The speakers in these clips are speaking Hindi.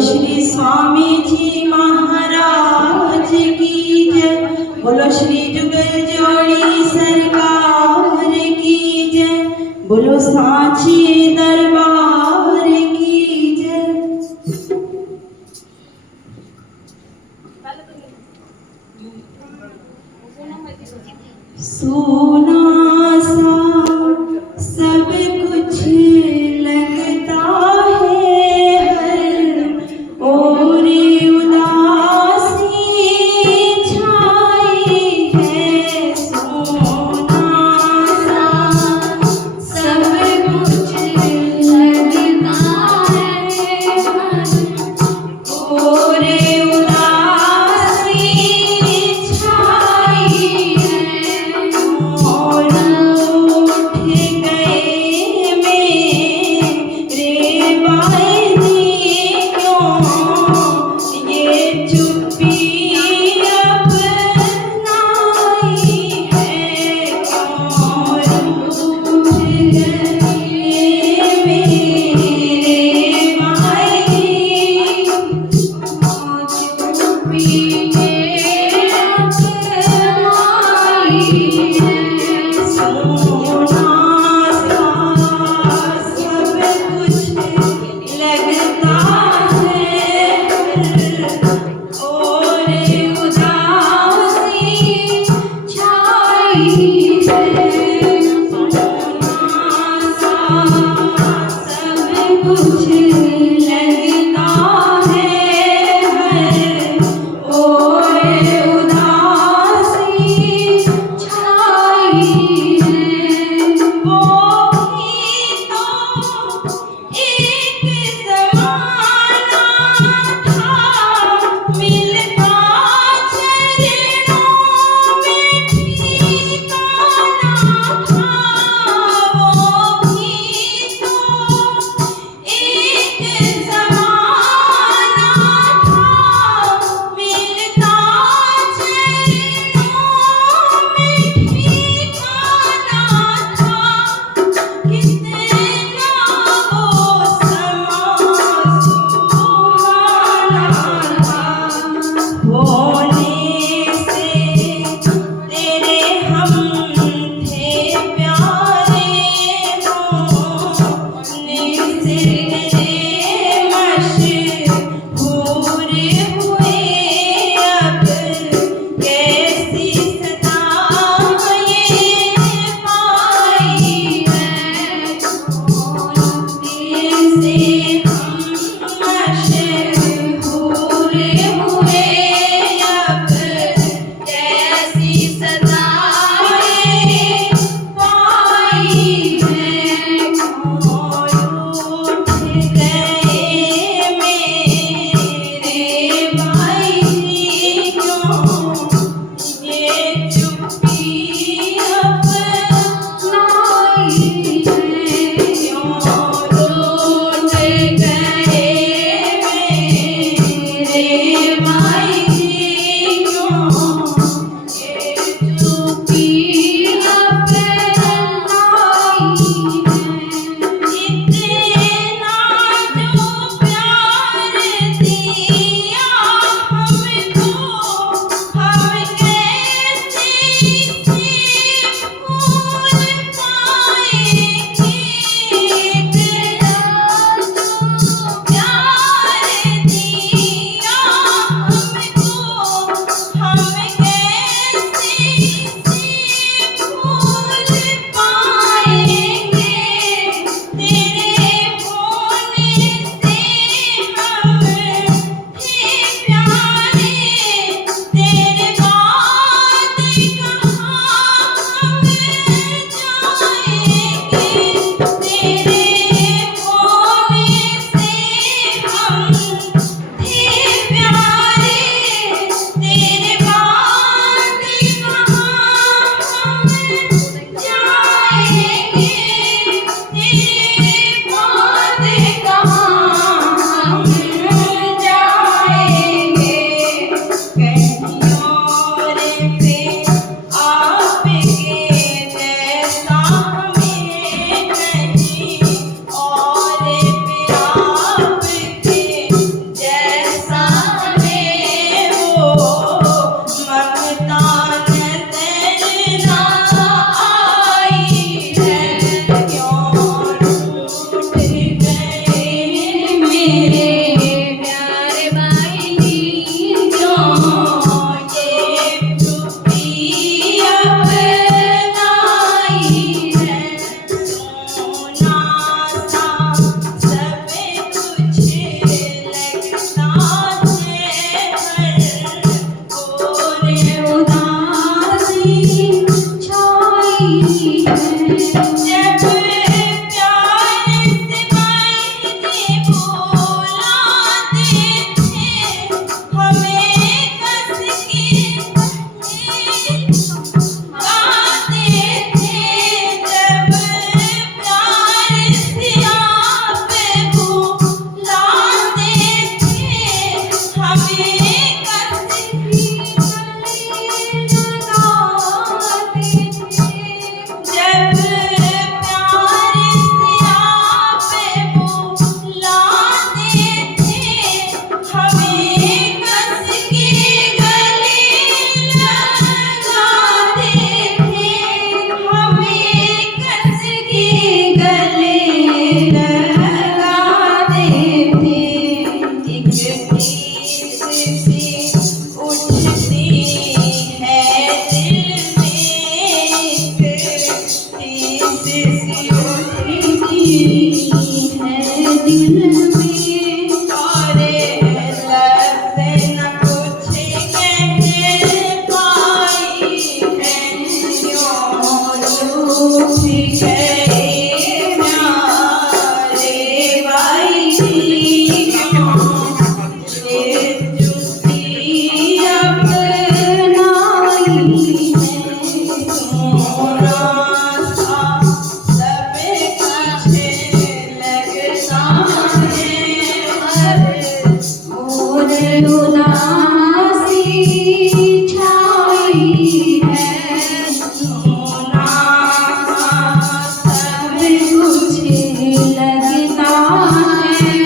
श्री स्वामी जी महाराज की जय। बोलो श्री जुगल जोड़ी सरकार की जय। बोलो सांची दरबार की जय। सोना सा सब कुछ लगता है हर ओर उदासी छाई है। सोना सा सब कुछ लगता है और उदासी छाई है। और उठ गए मेरे वायदे क्यों उदासी छाई है, सोना सब कुछ लगता है,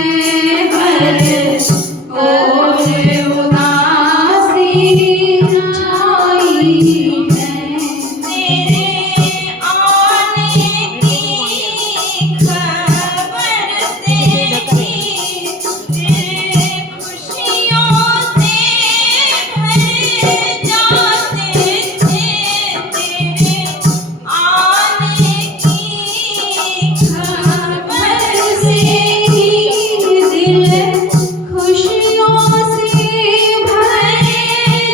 हर ओर उदासी छाई है। तेरे आने की खबर तेरी खुशियों से भर जाते थे, तेरे आने की खबर से ही दिल खुशियों से भर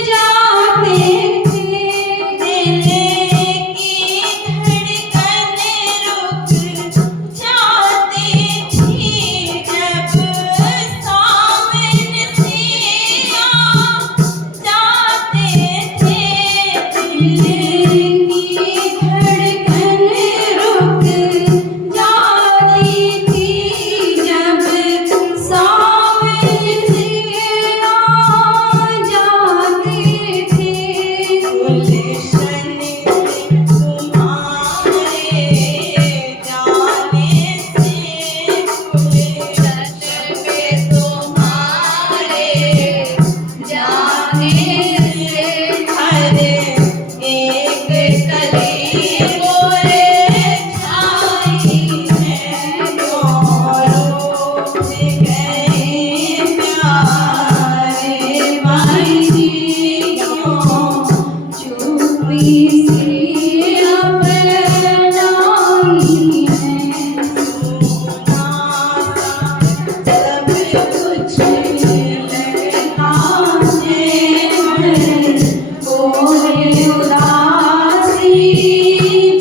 जाते थे, दिल की धड़कन रुक जाती थी जब सामने से आ जाते थे, दिल की धड़कन रुक जाती थी जब सामने से आ जाते थे। गुलशन तुम्हारे जाने से, गुलशन में तुम्हारे जाने से हर एक कली मोरे छाई है, रूठ गए प्यारे भाई जी, क्यों चुप्पी से अपनाई है, सोना सब कुछ लगता है, और उदासी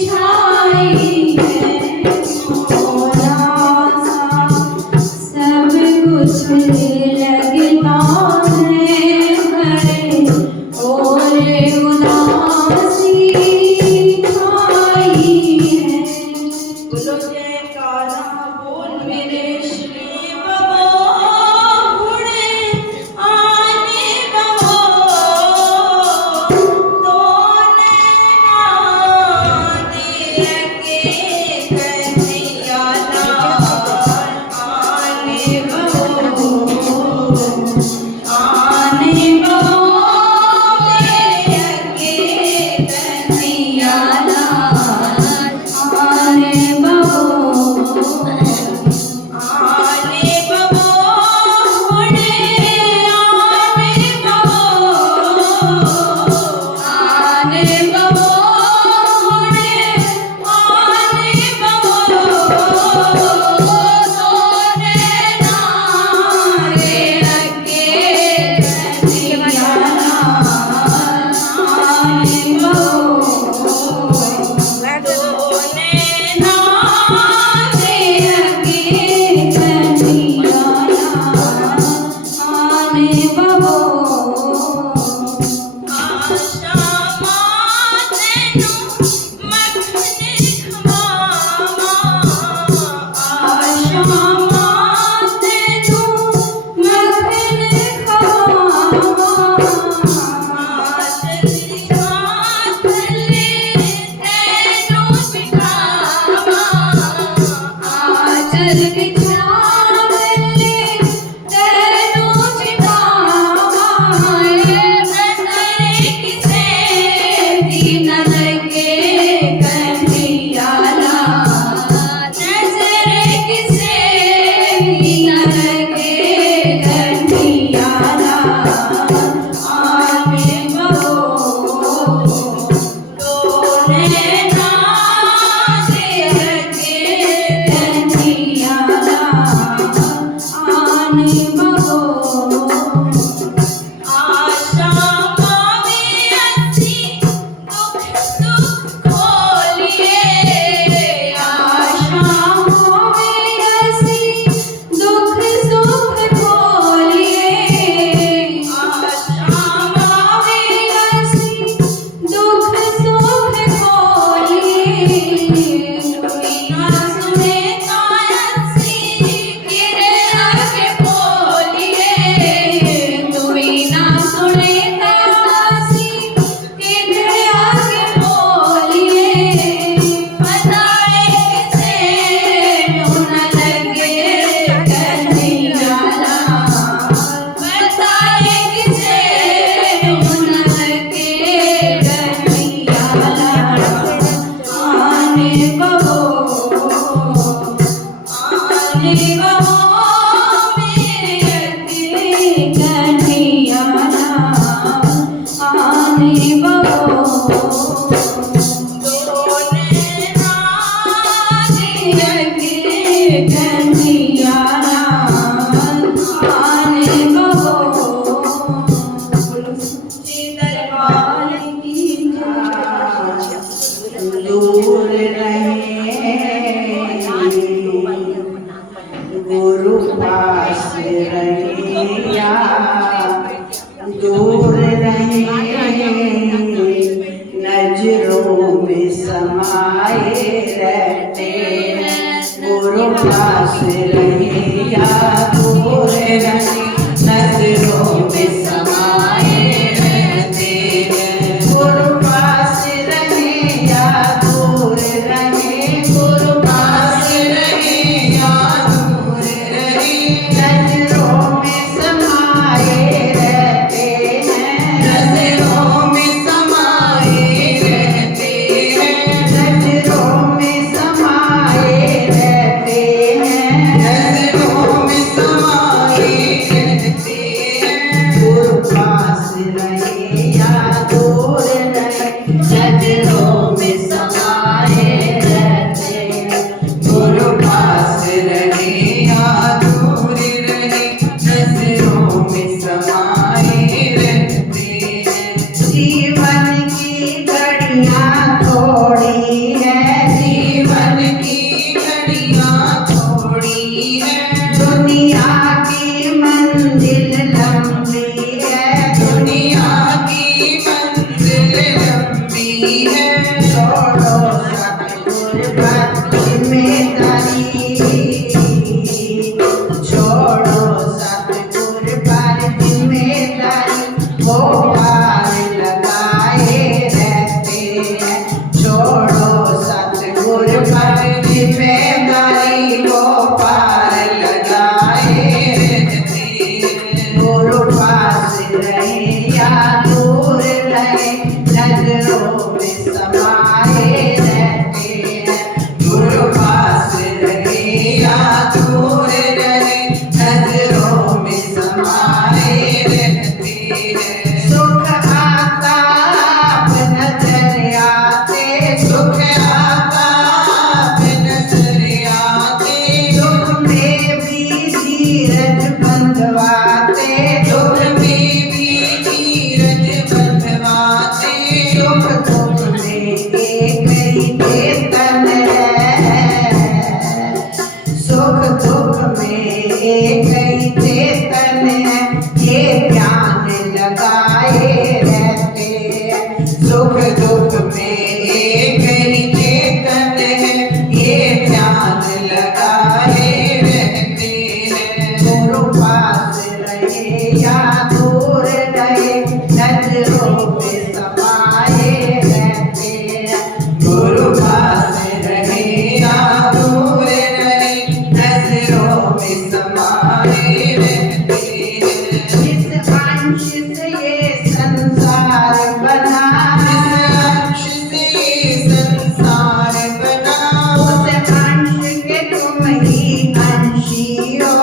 छाई है, सोना सब कुछ लगता है, और उदासी छाई है। बोलो जयकारा बोल मेरे श्री बाबा घोड़े आने बहो, तो नैना दिया के कन्हैया लाल आने बहो, आने बहो मेरे अगे कन्हैया लाल आने बहो, आने बहो घोड़े आने बहो, आने बहो घोड़े आने बहो, तो नैना रे अगे कन्हैया लाल आने बहो, चल बिछावले तैनू चितावा, कन्हैया आने बहो दूर रहे गुरु पास रहिया दूर रहे नजरों में समाये रहते गुरु पास रहिया दूर रहे नजरों में समाये रहते गुरु पास रहे या दूर रहे गुरु पास रहे या दूर रहे नजरों में समाये रहते हैं नजरों में समाये रहते हैं नजरों में समाये रहते हैं नजरों में समाये रहते हैं गुरु पास रहे या दूर रहे नजरों में समाये रहते हैं गुरु पास रहे या दूर रहे नजरों में समाये रहते हैं जीवन की घड़ियां थोड़ी है जीवन की घड़ियां थोड़ी है दुनिया की मंजिल लंबी है दुनिया की मंजिल लंबी है छोड़ो सतगुर भक्ति में तारी छोड़ो सतगुर भक्ति में तारी वो पार लगाए रहते हैं छोड़ो सतगुर भक्ति में तारी वो पार लगाए रहते हैं गुरु पास रहे या दूर रहे नजरों में समाये रहते हैं गुरु पास रहे या दूर रहे नजरों में समाये रहते हैं सुख आता आप नजर आते सुख आता आप नजर आते दुख में भी धीरज बंधवाते दुख में भी धीरज बंधवाते सुख दुख में एक ही चेतन है सुख दुख में एक ही चेतन है ये ध्यान लगाए रहते हैं सुख दुख में एक ही चेतन है ये ध्यान लगाए रहते हैं गुरु पास रहे या दूर रहे नजरों में समाये रहते हैं गुरु पास रहे या दूर रहे नजरों में समाये रहते हैं जिस अंश से ये संसार बना जिस अंश से ये संसार बना उस अंश के तुम ही अंशी हो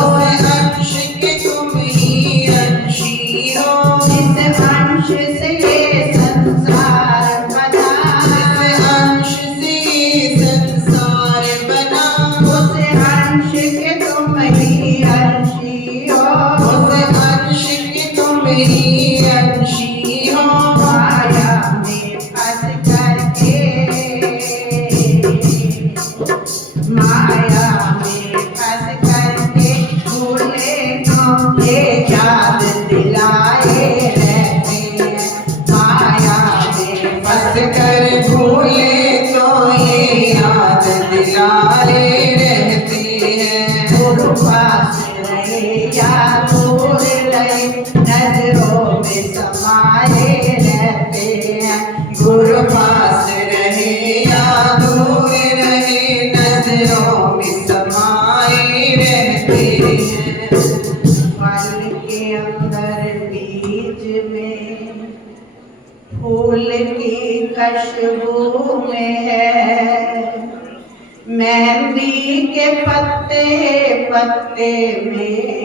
उस अंश के तुम ही अंशी हो जिस अंश से ये संसार बना जिस अंश से ये संसार बना उस अंश के तुम ही अंशी हो उस अंश के तुम ही अंशी हो माया में फंस करके माया में फंस करके भूले को ये याद दिलाए रहते हैं माया में फंस कर भूले तो ये याद दिलाए रहते हैं गुरु पास रहे या दूर रहे नजरों में समाये रहते हैं गुरु पास रहे या दूर रहे नजरों में समाये रहते हैं फल के अंदर बीज में फूल की खुशबू में है मेहंदी के पत्ते पत्ते में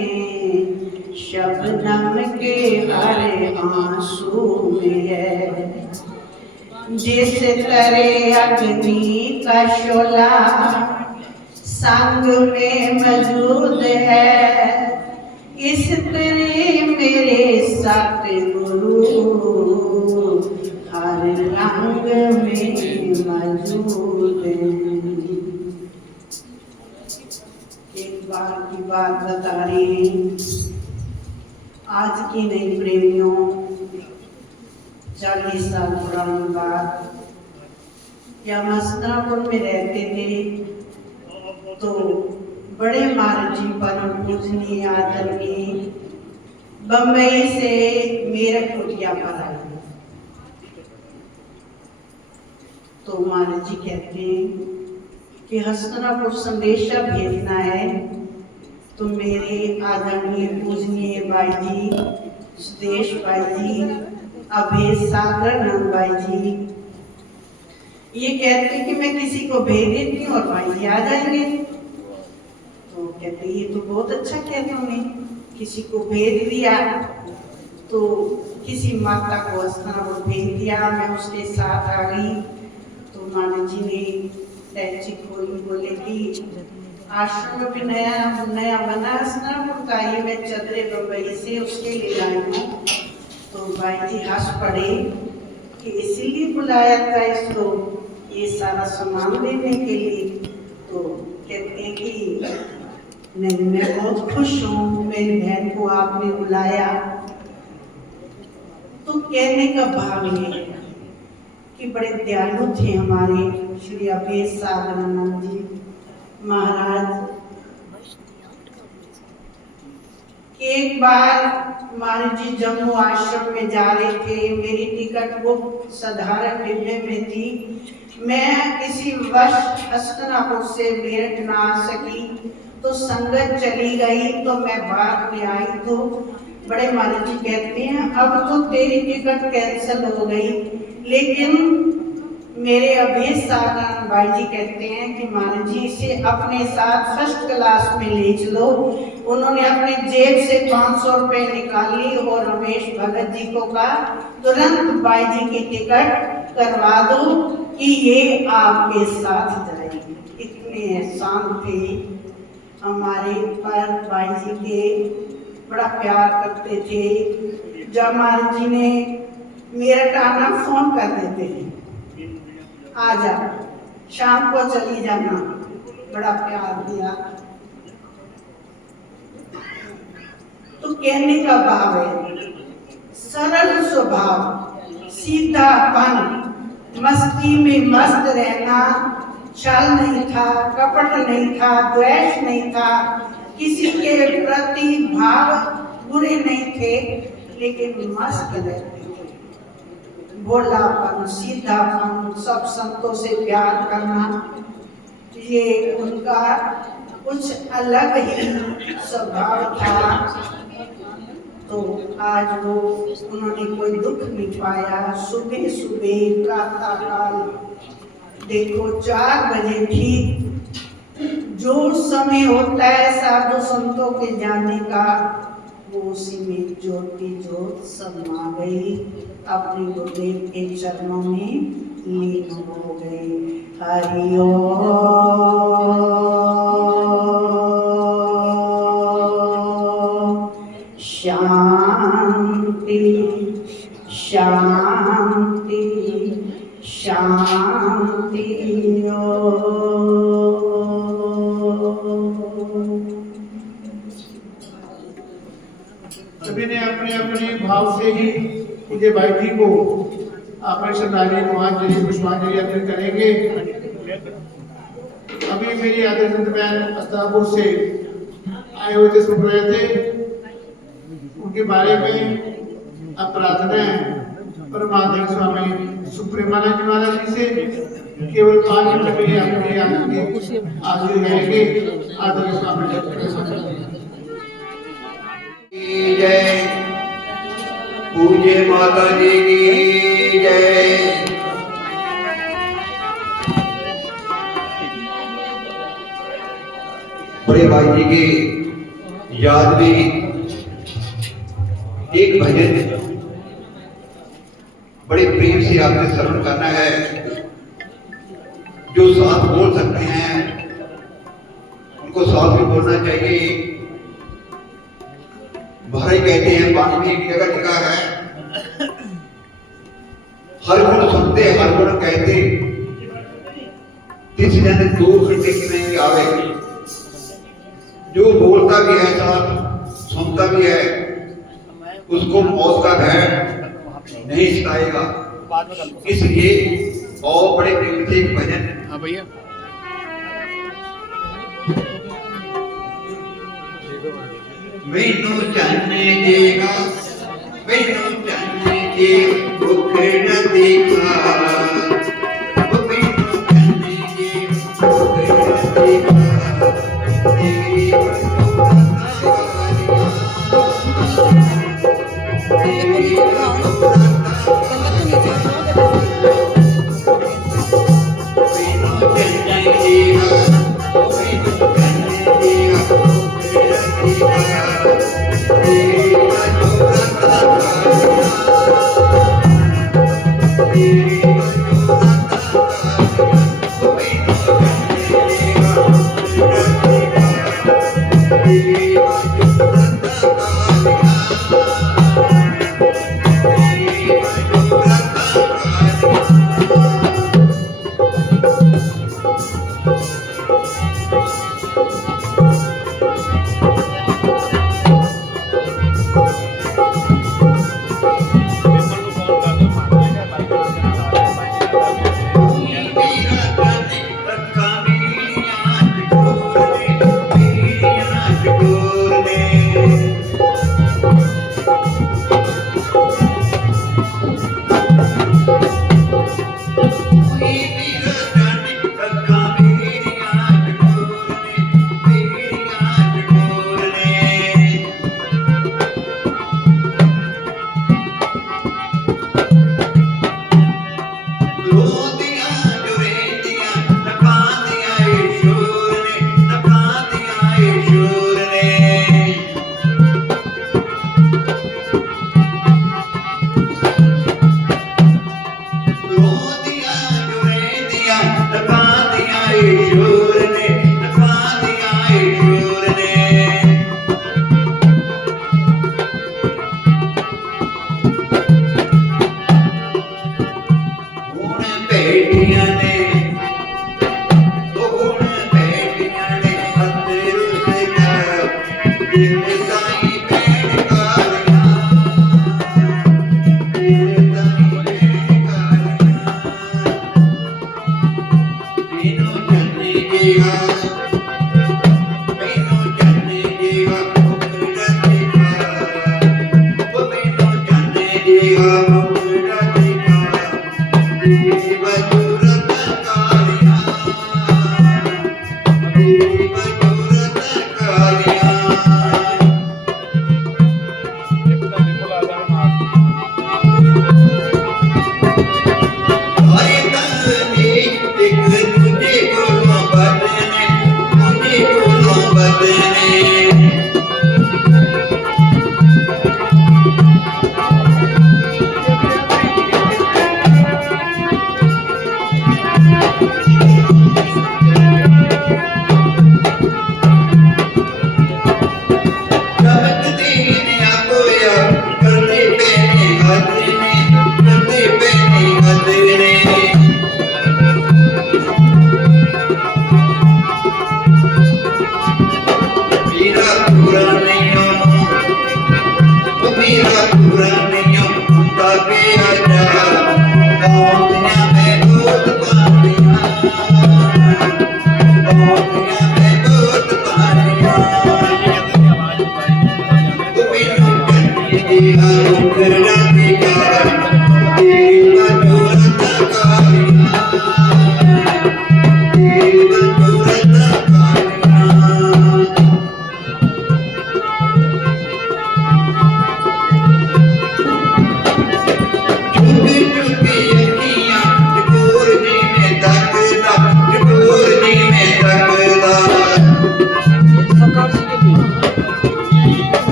शबनम के हरे आंसू में है, जिस तरह अग्नि का शोला संग में मौजूद है, इस तरह मेरे सतगुरु हर रंग में मौजूद हैं। एक बार की बात बता रही हैं, आज की नई प्रेमियों, 40 साल पुरानी बात, या मस्तनापुर में रहते थे तो बड़े महाराज जी परम पूजनीय आदरणीय बम्बई से मेरे कुटिया पर आए। तो महाराज जी कहते हैं कि हस्तनापुर संदेशा भेजना है, तो मेरे आदरणीय पूजनीय भाई जी, सुदेश भाई जी, अभय सागर नंद भाई जी ये कहते कि मैं किसी को भेज देती हूँ और भाई जी आ जाएंगे। तो कहते ये तो बहुत अच्छा किया तुमने, किसी को भेज दिया। तो किसी माता को हस्तनापुर भेज दिया, मैं उसके साथ आ गई। तो माना जी ने टैक्सी खोली, बोले कि आश्रम में नया बना हस्तनापुर का, ये मैं चदरे बम्बई से उसके लिए लाई हूँ। तो भाई जी हंस पड़े कि इसीलिए बुलाया था इसको, ये सारा सामान देने के लिए। तो कहते हैं कि नहीं, मैं बहुत खुश हूँ मेरी बहन को आपने बुलाया। तो कहने का भाव ये है कि बड़े दयालु थे हमारे श्री अभय सागरानंद जी महाराज। एक बार महाराज जी जम्मू आश्रम में जा रहे थे, मेरी टिकट बुक साधारण डिब्बे में थी, मैं किसी वश हस्तनापुर से मेरठ ना आ सकी, तो संगत चली गई। तो मैं बाद में आई तो बड़े महाराज जी कहते हैं अब तो तेरी टिकट कैंसिल हो गई। लेकिन मेरे अभय सागर भाई जी कहते हैं कि महाराज जी इसे अपने साथ फर्स्ट क्लास में ले चलो। उन्होंने अपने जेब से 500 रुपए निकाली और रमेश भगत जी को कहा तुरंत भाई जी की टिकट करवा दो कि ये आपके साथ जाएगी। इतने एहसान थे हमारे पर भाई जी के, बड़ा प्यार करते थे। जब महाराज जी ने मेरठ आना फोन कर देते हैं, आ जा शाम को चली जाना, बड़ा प्यार दिया। तो कहने का भाव है सरल स्वभाव, सीधापन, मस्ती में मस्त रहना, छल नहीं था, कपट नहीं था, द्वेष नहीं था, किसी के प्रति भाव बुरे नहीं थे, लेकिन मस्त रहते थे। भोलापन, सीधापन, सब संतों से प्यार करना, ये उनका कुछ अलग ही स्वभाव था। तो आज वो उन्होंने कोई दुख नहीं पाया। सुबह सुबह प्रातः काल देखो 4 बजे ठीक जो समय होता है साधु संतों के जाने का, वो उसी में ज्योति ज्योत समा गई, अपनी गुरुदेव के चरणों में लीन हो गए। हरि ओम। शांति शांति शांति। सभी ने अपने अपने भाव से ही पूज्य भाई जी को अपने श्रद्धांजलि पुष्पांजलि पुष्पांजलि अर्पित करेंगे। अभी मेरी आदरणीय बहन अस्तापुर से आए हुए थे, सुन रहे थे, उनके बारे में अब प्रार्थना है परमाध्यक्ष स्वामी सुप्रेमानंद जी महाराज जी से केवल 5 मिनट के लिए अपने आदि रहेंगे। आदरणीय स्वामी जय, पूज्य माता जी की जय। बड़े भाई जी की याद भी एक भजन बड़े प्रेम से आपने श्रवण करना है। जो साथ बोल सकते हैं उनको साथ भी बोलना चाहिए। महाराज कहते हैं पानी में एक जगह लिखा है, हर गुण सुनते हर गुण कहते, तिस जन दुख नहीं आवे। जो बोलता भी है साथ सुनता भी है, उसको मौत का भय नहीं सताएगा। इसलिए और बड़े प्रेम से एक भजन। हाँ भैया, मैनू जाने देगा, मैनू जाने दे भूख न देखा, मैनू जाने दे भूख न देखा, तेरी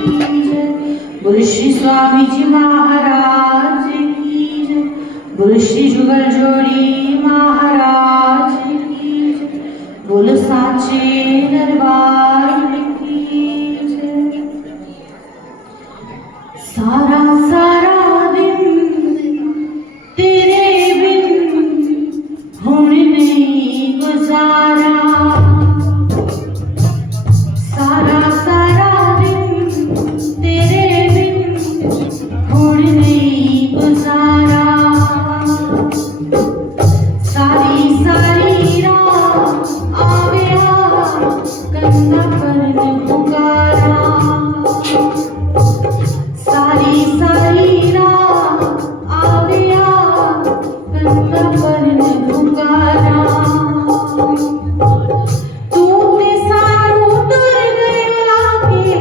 की जय। बोल श्री स्वामी जी महाराज की जय। बोल श्री जुगल जोड़ी महाराज की जय। बोल साचे दरबार की जय। सारा सारा दिन तेरे बिन हुण नहीं गुजारा। सारा सारा दिन तेरे बिन हुण नहीं गुजारा। सारी सारी रात आविया कंधा पर पुकारा। सारी सारी रात आविया कंधा पर पुकारा। तू ते सानू तुर गयो लागे।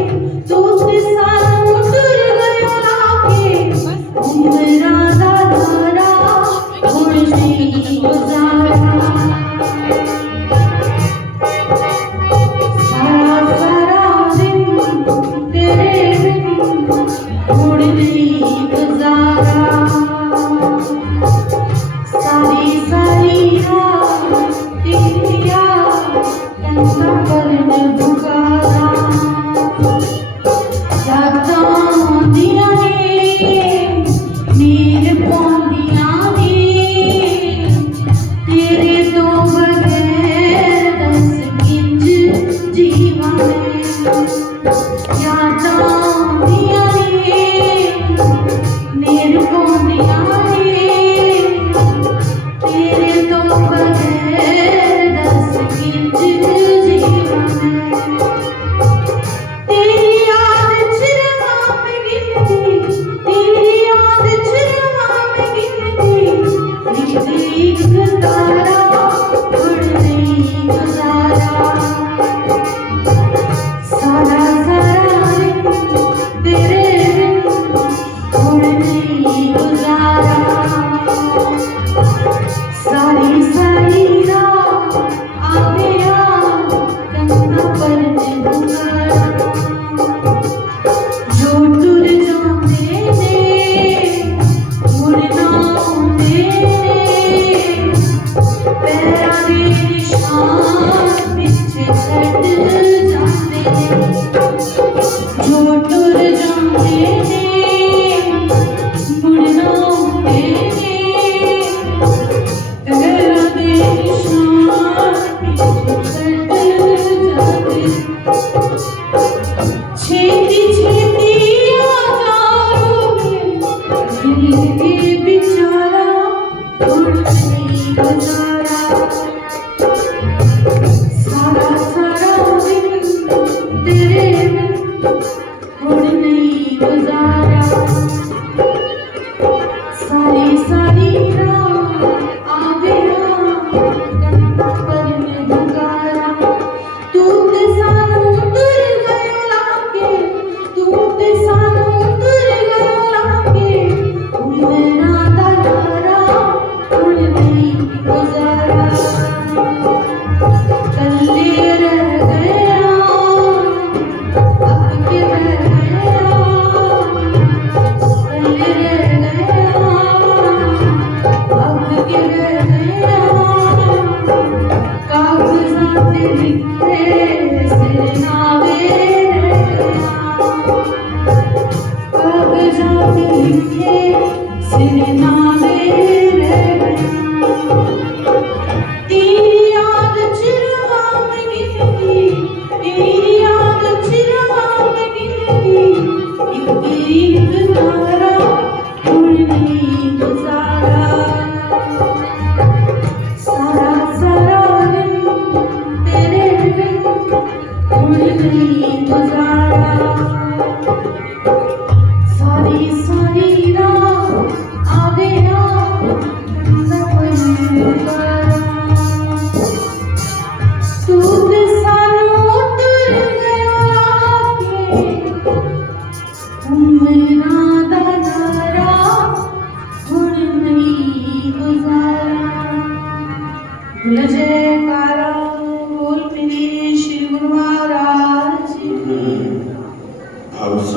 तू ते सानू तुर गयो लागे। उमरा दा धारा हुण नहीं गुजारा। सारा सारा दिन तेरे बिन हुण नहीं गुजारा। सारी सारी रात तेरिया कंधा पर पुकारा। यादां दियां ने नीर पौंदियां ने तेरे तो बगैर दस किंज जीवा में। यादां दियां ने नीर पौंदियां ने तेरे तो बगैर दस किंज जीवा में। तेरी याद चिरवा में गिनती। तेरी याद चिरवा में गिनती। लिखती एक तारा हुण नहीं गुजारा। सारा सारा दिन तेरे बिन हुण नहीं गुजारा। सारी सारी रात आविया कंधा पर पुकारा। जो टुर जांदे ने मुड़ ना आउंदे ने। पैरां दे निशान पिछे छड्ड जांदे ने। जो टुर जांदे ने मुड़ ना आउंदे ने। पैरां दे निशान पिछे छड्ड जांदे। छेती छेती आ जाओगे जिंदगी बेचारा हुण नहीं गुजारा। सारा सारा दिन तेरे बिन हुण नहीं गुजारा। सारी सारी रात आविया कंधा पर पुकारा। तू ते सानू तुर गयो लागे। तू ते सानू तुर गयो लागे। उमरा दा धारा हुण नहीं गुजारा। कल्ले रह गया अब के रह गया। कल्ले रह गया अब के रह गया। कागजात लिखे सिर नावे रह गया। कागजात लिखे सिर नावे रह गया। तेरी याद चिरवा में गिनती। तेरी याद चिरवा में गिनती। एक तारा हुण नहीं गुजारा। सारा सारा दिन तेरे बिन हुण नहीं गुजारा। सारी सारी रात आविया कंधा पर पुकारा। तू ते सानू तुर गयो लागे। उमरा दा धारा हुण नहीं गुजारा।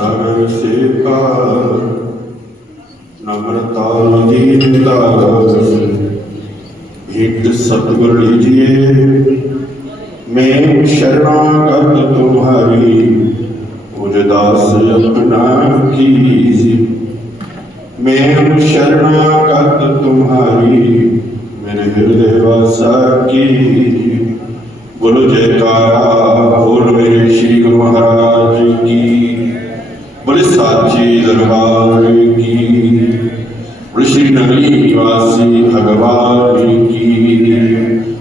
सागर से पार, नम्रता दीनता भेंट सतगुरु लीजिए। मैं शरणागत तुम्हारी, मुझे दास अपना कीजिए। मैं शरणागत तुम्हारी, मेरे हृदय वासा कीजिए। बोलो जयकारा बोल मेरे श्री गुरु महाराज की, बोले साचे दरबार की, बोले श्री नगरी निवासी भगवान की,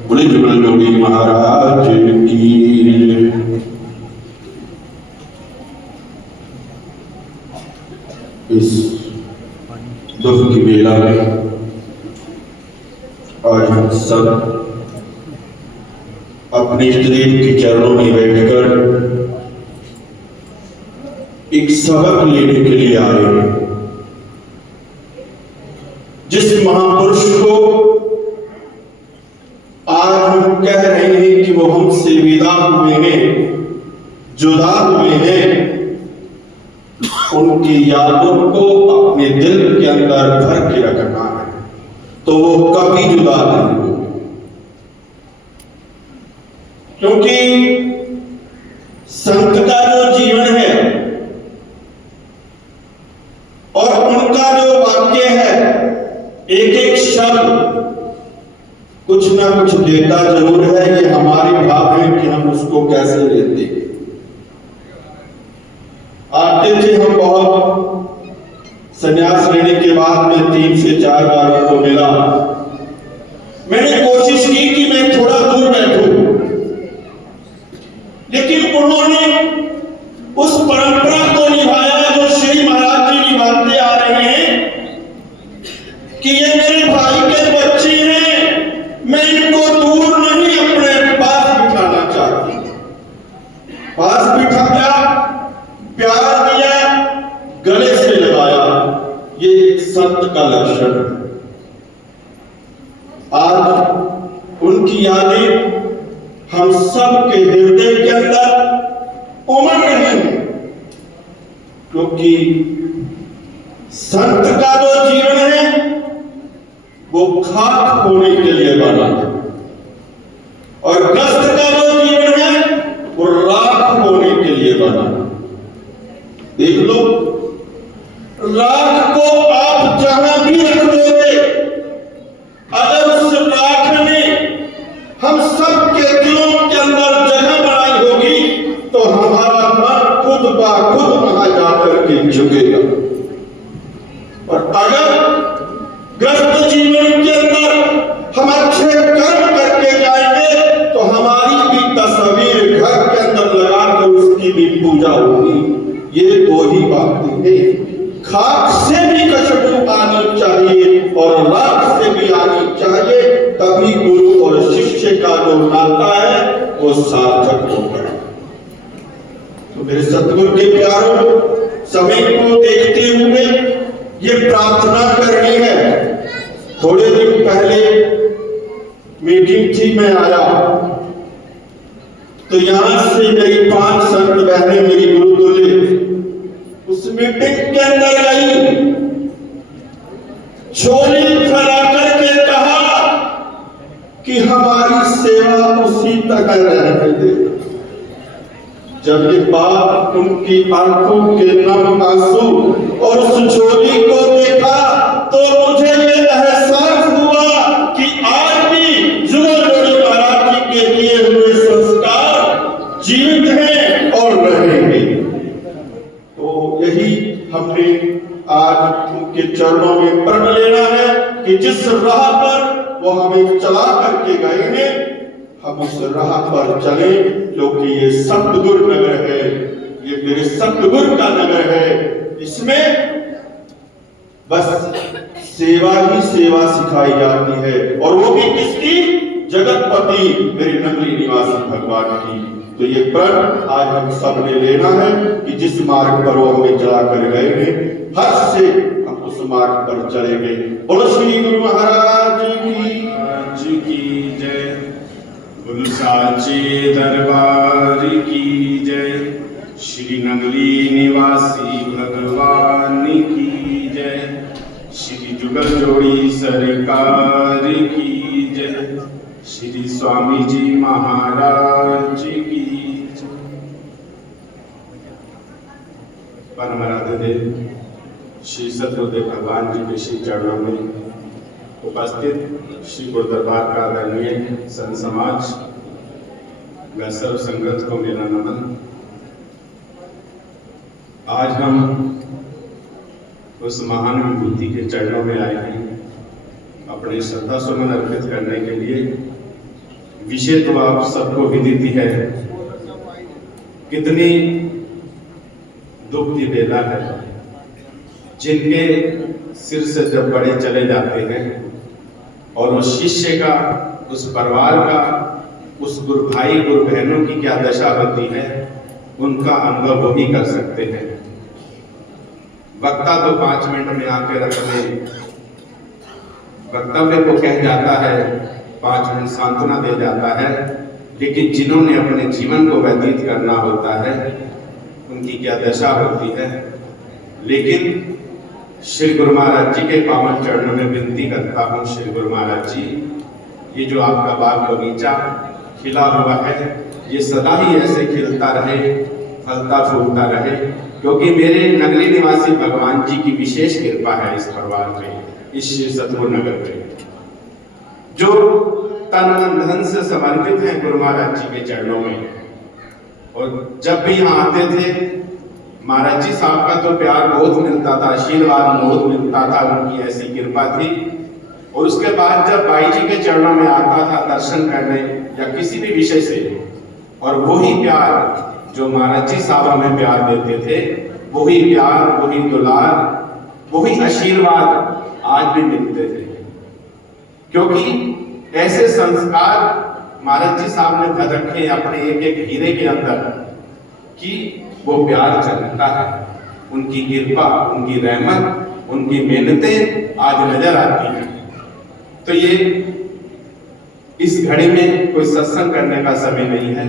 बोले जुगल जोड़ी महाराज की। इस दुख की बेला में आज हम सब अपने इष्टदेव के चरणों में बैठकर एक सबक लेने के लिए आए हैं। जिस महापुरुष को आज हम कह रहे हैं कि वो हमसे विदा हुए हैं, जुदा हुए हैं, उनकी यादों को अपने दिल के अंदर भर के रखना है, तो वो कभी जुदा नहीं होगा। क्योंकि संत का जो जीवन है और उनका जो वाक्य है, एक एक शब्द कुछ ना कुछ देता जरूर है। ये हमारे भाव है कि हम उसको कैसे लेते हैं। आते थे हम बहुत, संन्यास लेने के बाद में 3 से 4 बार उनको मिला। मैंने कोशिश की कि मैं थोड़ा दूर बैठूं, लेकिन उन्होंने उस परंपरा को निभाया जो श्री महाराज जी निभाते आ रहे हैं कि ये मेरे भाई के बच्चे हैं, मैं इनको दूर नहीं अपने पास बिठाना चाहती। पास बिठाया, प्यार दिया, गले से लगाया, ये एक संत का लक्षण है। आज उनकी यादें हम सब के हृदय के अंदर उमड़ रही है, क्योंकि संत का जो जीवन है वो खाक होने के लिए बना है और ग्रस्त का जो जीवन है वो राख होने के लिए बना है। देख लो, राख को आप जहां भी रख दोगे, अगर उस राख ने हम सब के दिलों के अंदर जगह बनाई होगी तो हमारा मन खुद ब खुद वहां जाकर के झुकेगा। और अगर ग्रस्त जीवन के अंदर हम अच्छे कर्म करके जाएंगे तो हमारी भी तस्वीर घर के अंदर लगाकर उसकी भी पूजा होगी। ये 2 ही बातें हैं। खाक से भी खुशबू आनी चाहिए और राख से भी आनी चाहिए, तभी गुरु और शिष्य का जो नाता है वो सार्थक होगा। तो मेरे सतगुरु के प्यारों, समय को देखते हुए ये प्रार्थना करनी है। थोड़े दिन पहले मीटिंग थी, मैं आया तो यहां से मेरी 5 संत बहनें मेरी गुरुदुल्हे उस मीटिंग के अंदर गई, छोली फैला करके कहा कि हमारी सेवा उसी तक रहने दे। जब ये बात उनकी आंखों के नम आंसू और उस झोली को देखा तो मुझे ये एहसास हुआ कि आज भी जुगल जोड़ी महाराज जी के दिए हुए संस्कार जीवित हैं और रहेंगे। तो यही हमने आज उनके चरणों में प्रण लेना है कि जिस राह पर वो हमें चला करके गए हैं, हम उस राह पर चले, क्योंकि ये सतगुरु नगर है, ये मेरे सतगुरु का नगर है। इसमें बस सेवा ही सेवा सिखाई जाती है, और वो भी किसकी? जगतपति मेरे नगरी निवासी भगवान की। तो ये प्रण आज हम सब ने लेना है कि जिस मार्ग पर वो हमें चला कर गए हैं, हर्ष से हम उस मार्ग पर चलेंगे। बोलो श्री गुरु महाराज की जय, बोलो साचे दरबार की जय। श्री नगली निवासी भगवान की जय। श्री जुगल जोड़ी सरकार की जय। श्री स्वामी जी महाराज की जय। परम आराध्य श्री सतगुरुदेव भगवान जी के श्री चरणों में उपस्थित श्री गुरु दरबार का आदरणीय संत समाज व सर्व संगत को मेरा नमन। आज हम उस महान विभूति के चरणों में आए हैं अपने श्रद्धा सुमन अर्पित करने के लिए। विषय तो आप सबको विदित ही है, कितनी दुख की बेला है जिनके सिर से जब बड़े चले जाते हैं और उस शिष्य का, उस परिवार का, उस गुरु भाई गुरु बहनों की क्या दशा होती है, उनका अनुभव वही कर सकते हैं। वक्ता तो 5 मिनट में आके अपने वक्तव्य को कह जाता है, 5 मिनट सांत्वना दे जाता है, लेकिन जिन्होंने अपने जीवन को व्यतीत करना होता है उनकी क्या दशा होती है। लेकिन श्री गुरु महाराज जी के पावन चरणों में विनती करता हूँ, श्री गुरु महाराज जी, ये जो आपका बाग बगीचा खिला हुआ है ये सदा ही ऐसे खिलता रहे, फलता फूलता रहे, क्योंकि मेरे नगरी निवासी भगवान जी की विशेष कृपा है इस परिवार में, इस श्री सतगुरु नगर में, जो तन मन धन से समर्पित हैं गुरु महाराज जी के चरणों में। और जब भी यहाँ आते थे महाराज जी साहब का तो प्यार बहुत मिलता था, आशीर्वाद बहुत मिलता था, उनकी ऐसी कृपा थी। और उसके बाद जब भाई जी के चरणों में आता था दर्शन करने या किसी भी विषय से, और वही प्यार जो महाराज जी साहब हमें प्यार देते थे, वही प्यार, वही दुलार, वही आशीर्वाद आज भी मिलते थे। क्योंकि ऐसे संस्कार महाराज जी साहब ने भर रखे अपने एक एक हीरे के अंदर कि वो प्यार चलता है। उनकी कृपा, उनकी रहमत, उनकी मेहनतें आज नजर आती हैं। तो ये इस घड़ी में कोई सत्संग करने का समय नहीं है,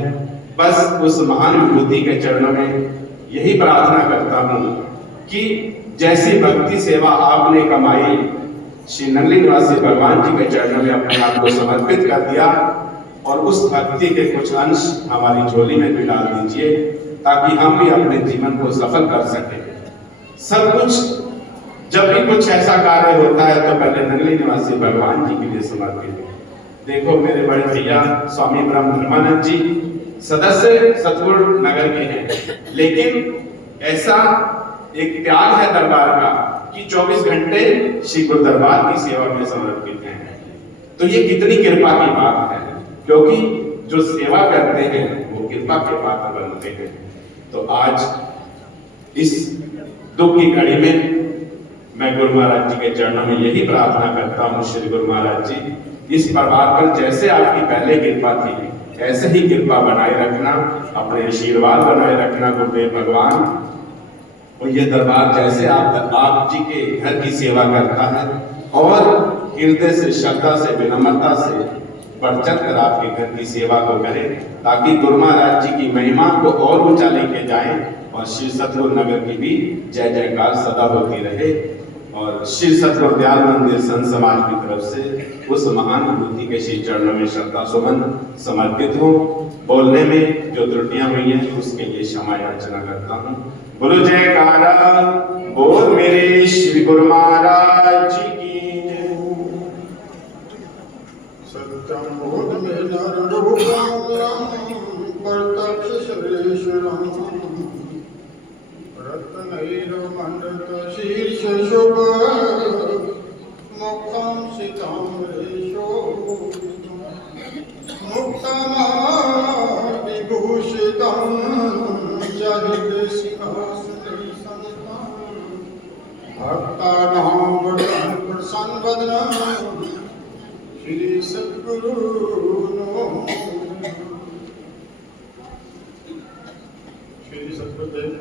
बस उस महान विभूति के चरणों में यही प्रार्थना करता हूँ कि जैसी भक्ति सेवा आपने कमाई, श्री नगली निवासी भगवान जी के चरणों में अपने आप को समर्पित कर दिया, और उस भक्ति के कुछ अंश हमारी झोली में भी डाल दीजिए, ताकि हम भी अपने जीवन को सफल कर सकें। सब कुछ जब भी कुछ ऐसा कार्य होता है तो पहले नगली निवासी भगवान जी के लिए समर्पित है। देखो मेरे बड़े भैया स्वामी ब्रह्म धर्मानंद जी सदस्य सतगुरु नगर के हैं, लेकिन ऐसा एक त्याग है दरबार का कि 24 घंटे श्री गुरु दरबार की सेवा में समर्पित हैं। तो ये कितनी कृपा की बात है, क्योंकि जो सेवा करते हैं वो कृपा के पात्र बनते हैं। तो आज इस दुख की घड़ी में मैं गुरु महाराज जी के चरणों में यही प्रार्थना करता हूँ, श्री गुरु महाराज जी, इस परिवार पर जैसे आपकी पहले कृपा थी ऐसे ही कृपा बनाए रखना, अपने आशीर्वाद बनाए रखना गुरुदेव भगवान। और ये दरबार जैसे आप जी के घर की सेवा करता है और हृदय से, श्रद्धा से, विनम्रता से बढ़ चढ़ कर आपके घर की सेवा को करें, ताकि गुरु महाराज जी की महिमा को और ऊंचा लेके जाएं और श्री सतगुरु नगर की भी जय जयकार सदा होती रहे। और श्री सतगुरु दयाल मंदिर संत समाज की तरफ से उस महान विभूति के श्री चरणों में श्रद्धा सुमन समर्पित हो। बोलने में जो त्रुटियां हुई हैं उसके लिए क्षमा याचना करता हूँ। बोलो जयकारा बोल मेरे श्री गुरु महाराज जी की जय। सत्यम बोध में नर रूपम प्रत्यक्ष श्रेष्ठम रत्नैरमण्डित शीर्ष शुभ मुखम सिताम्रेशो मुक्तम विभूषितम जहित सिंहासने संतम भक्तानां वरदान प्रसन्न वदनम श्री सद्गुरु नमो। श्री सद्गुरुदेव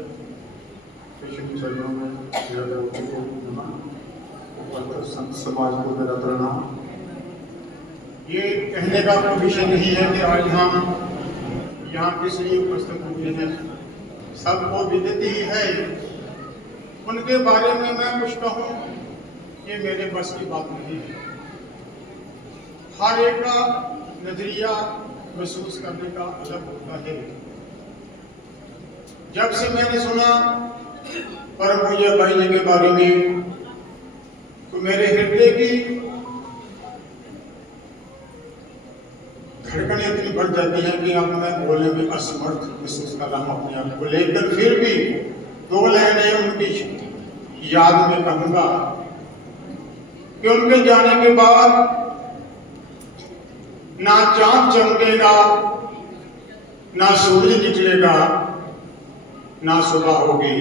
कृष्ण चरणों में मेरा देवों को नमन, उपस्थित संत समाज को मेरा प्रणाम। ये कहने का कोई विषय नहीं है कि आज हम यहाँ किस लिए उपस्थित हुए हैं। सबको विदित ही है। उनके बारे में मैं कुछ कहूँ ये मेरे बस की बात नहीं है। हर एक का नजरिया महसूस करने का अलग होता है। जब से मैंने सुना परम पूज्य भाई जी के बारे में तो मेरे हृदय की धड़कनें इतनी बढ़ जाती हैं कि अब मैं बोलने में असमर्थ महसूस कर रहा हूं अपने आप को। लेकिन फिर भी दो लाइनें उनकी याद में कहूंगा कि उनके जाने के बाद ना चांद चमकेगा, ना सूरज निकलेगा, ना सुबह होगी।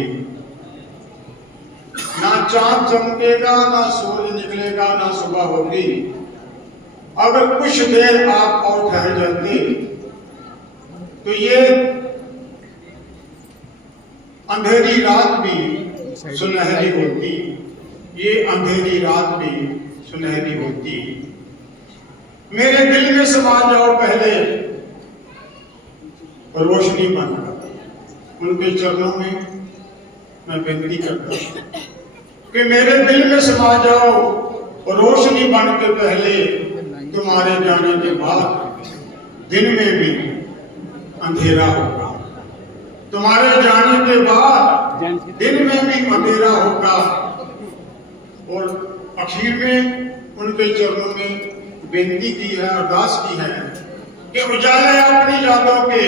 ना चांद चमकेगा, ना सूरज निकलेगा, ना सुबह होगी। अगर कुछ देर आप और ठहर जाते तो ये अंधेरी रात भी सुनहरी होती, ये अंधेरी रात भी सुनहरी होती। मेरे दिल में समा जाओ पहले रोशनी बनकर। उनके चरणों में मैं विनती करता हूं कि मेरे दिल में समा जाओ रोशनी बन के पहले, तुम्हारे जाने के बाद दिन में भी अंधेरा होगा। तुम्हारे जाने के बाद दिन में भी अंधेरा होगा। और आखिर में उनके चरणों में विनती की है, अरदास की है कि उजाले अपनी यादों के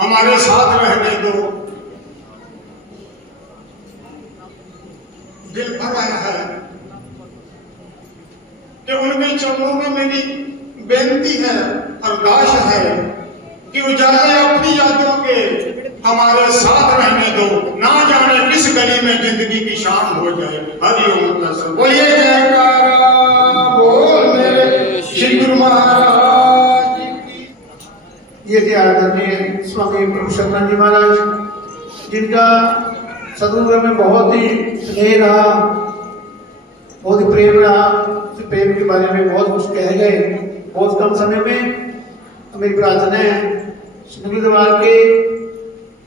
हमारे साथ रहने दो। दिल भर आया है कि उनके चरणों में मेरी बेनती है, अरदास है कि उजाले अपनी यादों के हमारे साथ रहने दो। ना जाने किस गली में जिंदगी की शाम हो जाए। हरिओम तत्सत। बोलिए जयकारा बोल मेरे श्री गुरु महाराज की। ये थे आदरणीय स्वामी पुरुषोत्तम जी महाराज, जिनका सदगुरु में बहुत ही स्नेह रहा, बहुत ही प्रेम रहा। प्रेम के बारे में बहुत कुछ कह गए बहुत कम समय में। मेरी प्रार्थना है श्री दरबार के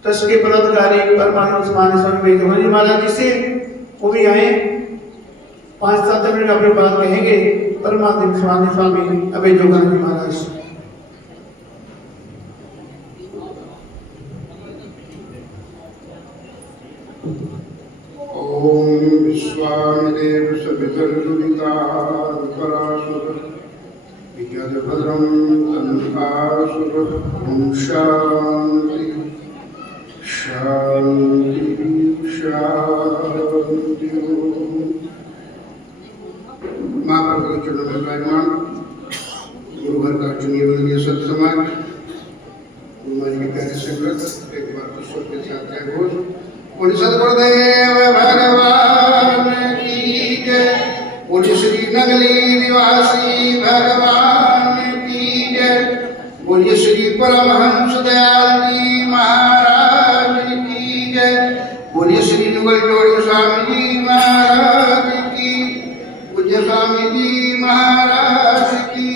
ट्रस्ट के पदाधिकारी परमानंद स्वामी वेदवानी महाराज जी से, वो भी आए 5-7 मिनट अपनी बात कहेंगे। परमानंद स्वामी अभय जोगानंद महाराज। ओम विश्वामिदेव सवितर्जुनिता पराशुर विद्याभद्रम तन्नासुर। ओम शांति शांति शांति। महाप्रभु के चरणों में विराजमान गुरु घर का चुनिए वंदनीय सत समाज, गुरु महाराज के प्यारे संगत, एक बार पुष्प के साथ है घोष। बोलिए सद्गुरुदेव भगवान की जय। बोलिए श्री नगली निवासी भगवान की जय। बोलिए श्री परमहंस दयाल जी महाराज की जय। बोलिए श्री नुगल जोड़ी स्वामी जी महाराज की। पूज्य स्वामी जी महाराज की।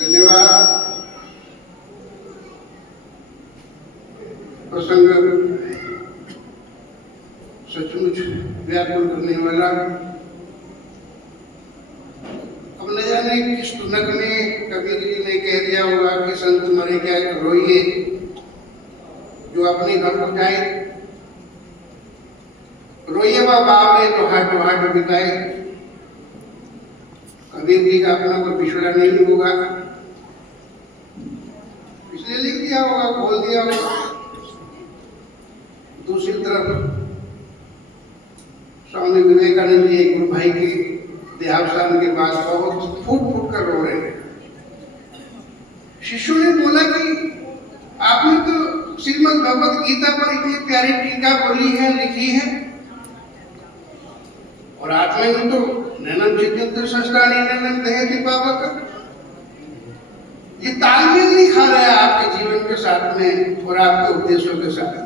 धन्यवाद। प्रसंग सचमुच व्याकुल करने वाला। अब न जाने किस टुनक में कबीर जी ने कह दिया होगा कि संत मरे क्या रोइए, जो अपने घर को जाए रोइए वह बाबे तो हाट बिताए। कबीर जी का अपना कोई पिछड़ा नहीं होगा, इसलिए लिख दिया होगा, खोल दिया होगा। दूसरी तरफ स्वामी विवेकानंद जी एक गुरु भाई के देहावसान के बाद बहुत फूट फूट कर रो रहे हैं। शिष्यों ने बोला कि आपने तो श्रीमद् भगवत गीता पर इतनी प्यारी टीका बोली है, लिखी है, और आत्मा में तो नैनम चिंतन संस्कारी नैनम दहेती पावक। ये तालमेल नहीं खा रहा है आपके जीवन के साथ में और आपके उद्देश्यों के साथ में।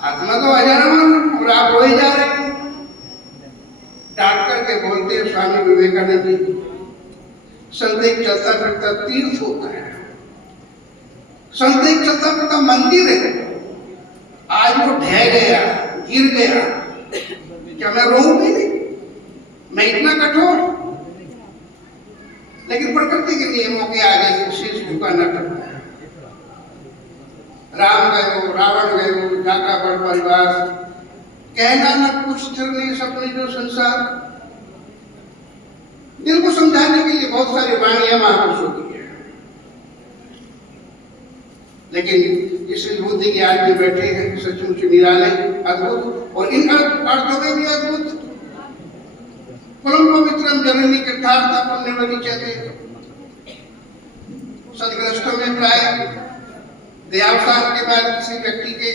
आत्मा तो अजरमन और आप हो ही जा रहे हैं। डांट करके बोलते हैं स्वामी विवेकानंद जी, संत एक चलता फिरता तीर्थ होता है। संत एक चलता फिरता मंदिर है, आज वो ढह गया, गिर गया, क्या मैं रोऊंगी नहीं? मैं इतना कठोर? लेकिन प्रकृति के नियमों के आगे शीश झुकाना पड़ता है। राम गयो, रावण गयो, जाका बड़ परिवार, कहना न कुछ स्थिर नहीं सपने जो संसार। दिल को समझाने के लिए बहुत सारी वाणियां महापुरुषों की है, लेकिन इस विभूति के आज भी बैठे हैं सचमुच निराले, अद्भुत, और इन अर्थों में भी अद्भुत। परम पवित्रम जननी कृतार्था पुण्यवती चेते। सदग्रस्तों में प्राय देहावसान के बाद किसी व्यक्ति के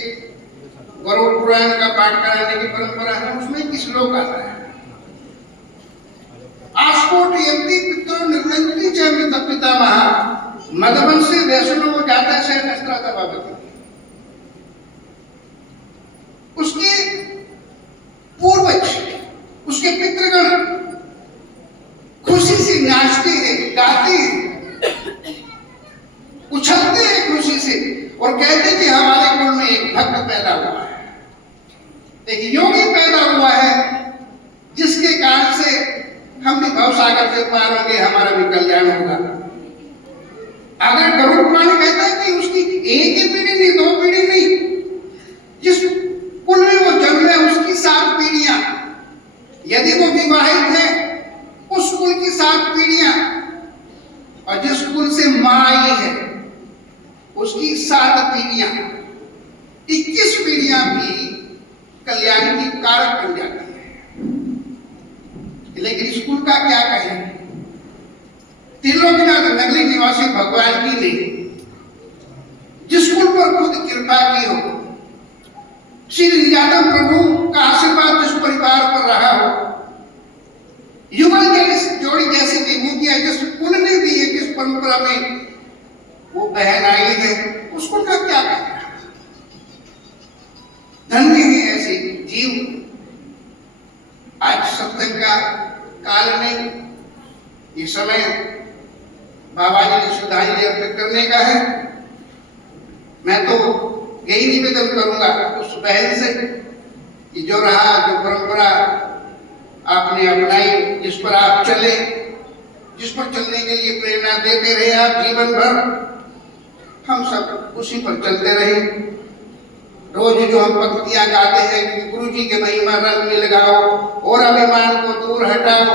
गरुड़ पुराण का पाठ कराने की परंपरा है। उसमें एक श्लोक आता है, आस्फोट यंती पितरो निर्लज्जी च मृत पितामह मदवंशी वैष्णव जाता से नस्त्राता भवति। उसके पूर्वज, उसके पितृगण खुशी से नाचते हैं, गाते हैं, उछलते हैं खुशी से, और कहते हैं कि हमारे कुल में एक भक्त पैदा हुआ है, एक योगी पैदा हुआ है, जिसके कारण से हम भी भवसागर से पार होंगे, हमारा भी कल्याण होगा। अगर गरुड़ पुराण कहता है कि उसकी एक ही पीढ़ी नहीं, 2 पीढ़ी नहीं, जिस कुल में वो जन्म है उसकी 7 पीढ़ियां, यदि वो विवाहित है उस कुल की 7 पीढ़ियां, और जिस कुल से मां आई है उसकी 7 पीढ़ियां, 21 पीढ़ियां भी कल्याण की कारक बन जाती है। लेकिन इस कुल का क्या कहें? त्रिलोकीनाथ नगरी निवासी भगवान की ने जिस कुल पर खुद कृपा की हो, श्री यादव प्रभु का आशीर्वाद जिस परिवार पर रहा हो, युगल जोड़ी जैसी विभूतियां जिस कुल ने दी है, जिस परंपरा में वो बहन आई है, उस कुल का क्या कहना? धन्य है ऐसे जीव। आज सत्संग का काल नहीं, ये समय बाबा जी ने श्रद्धांजलि अर्पित करने का है। मैं तो यही निवेदन करूंगा उस बहन से कि जो रहा, जो परंपरा आपने अपनाई, जिस पर आप चले, जिस पर चलने के लिए प्रेरणा देते रहे आप जीवन भर, हम सब उसी पर चलते रहे। रोज जो हम पंक्तियां गाते हैं कि गुरु जी के महिमा रंग में लगाओ और अभिमान को दूर हटाओ,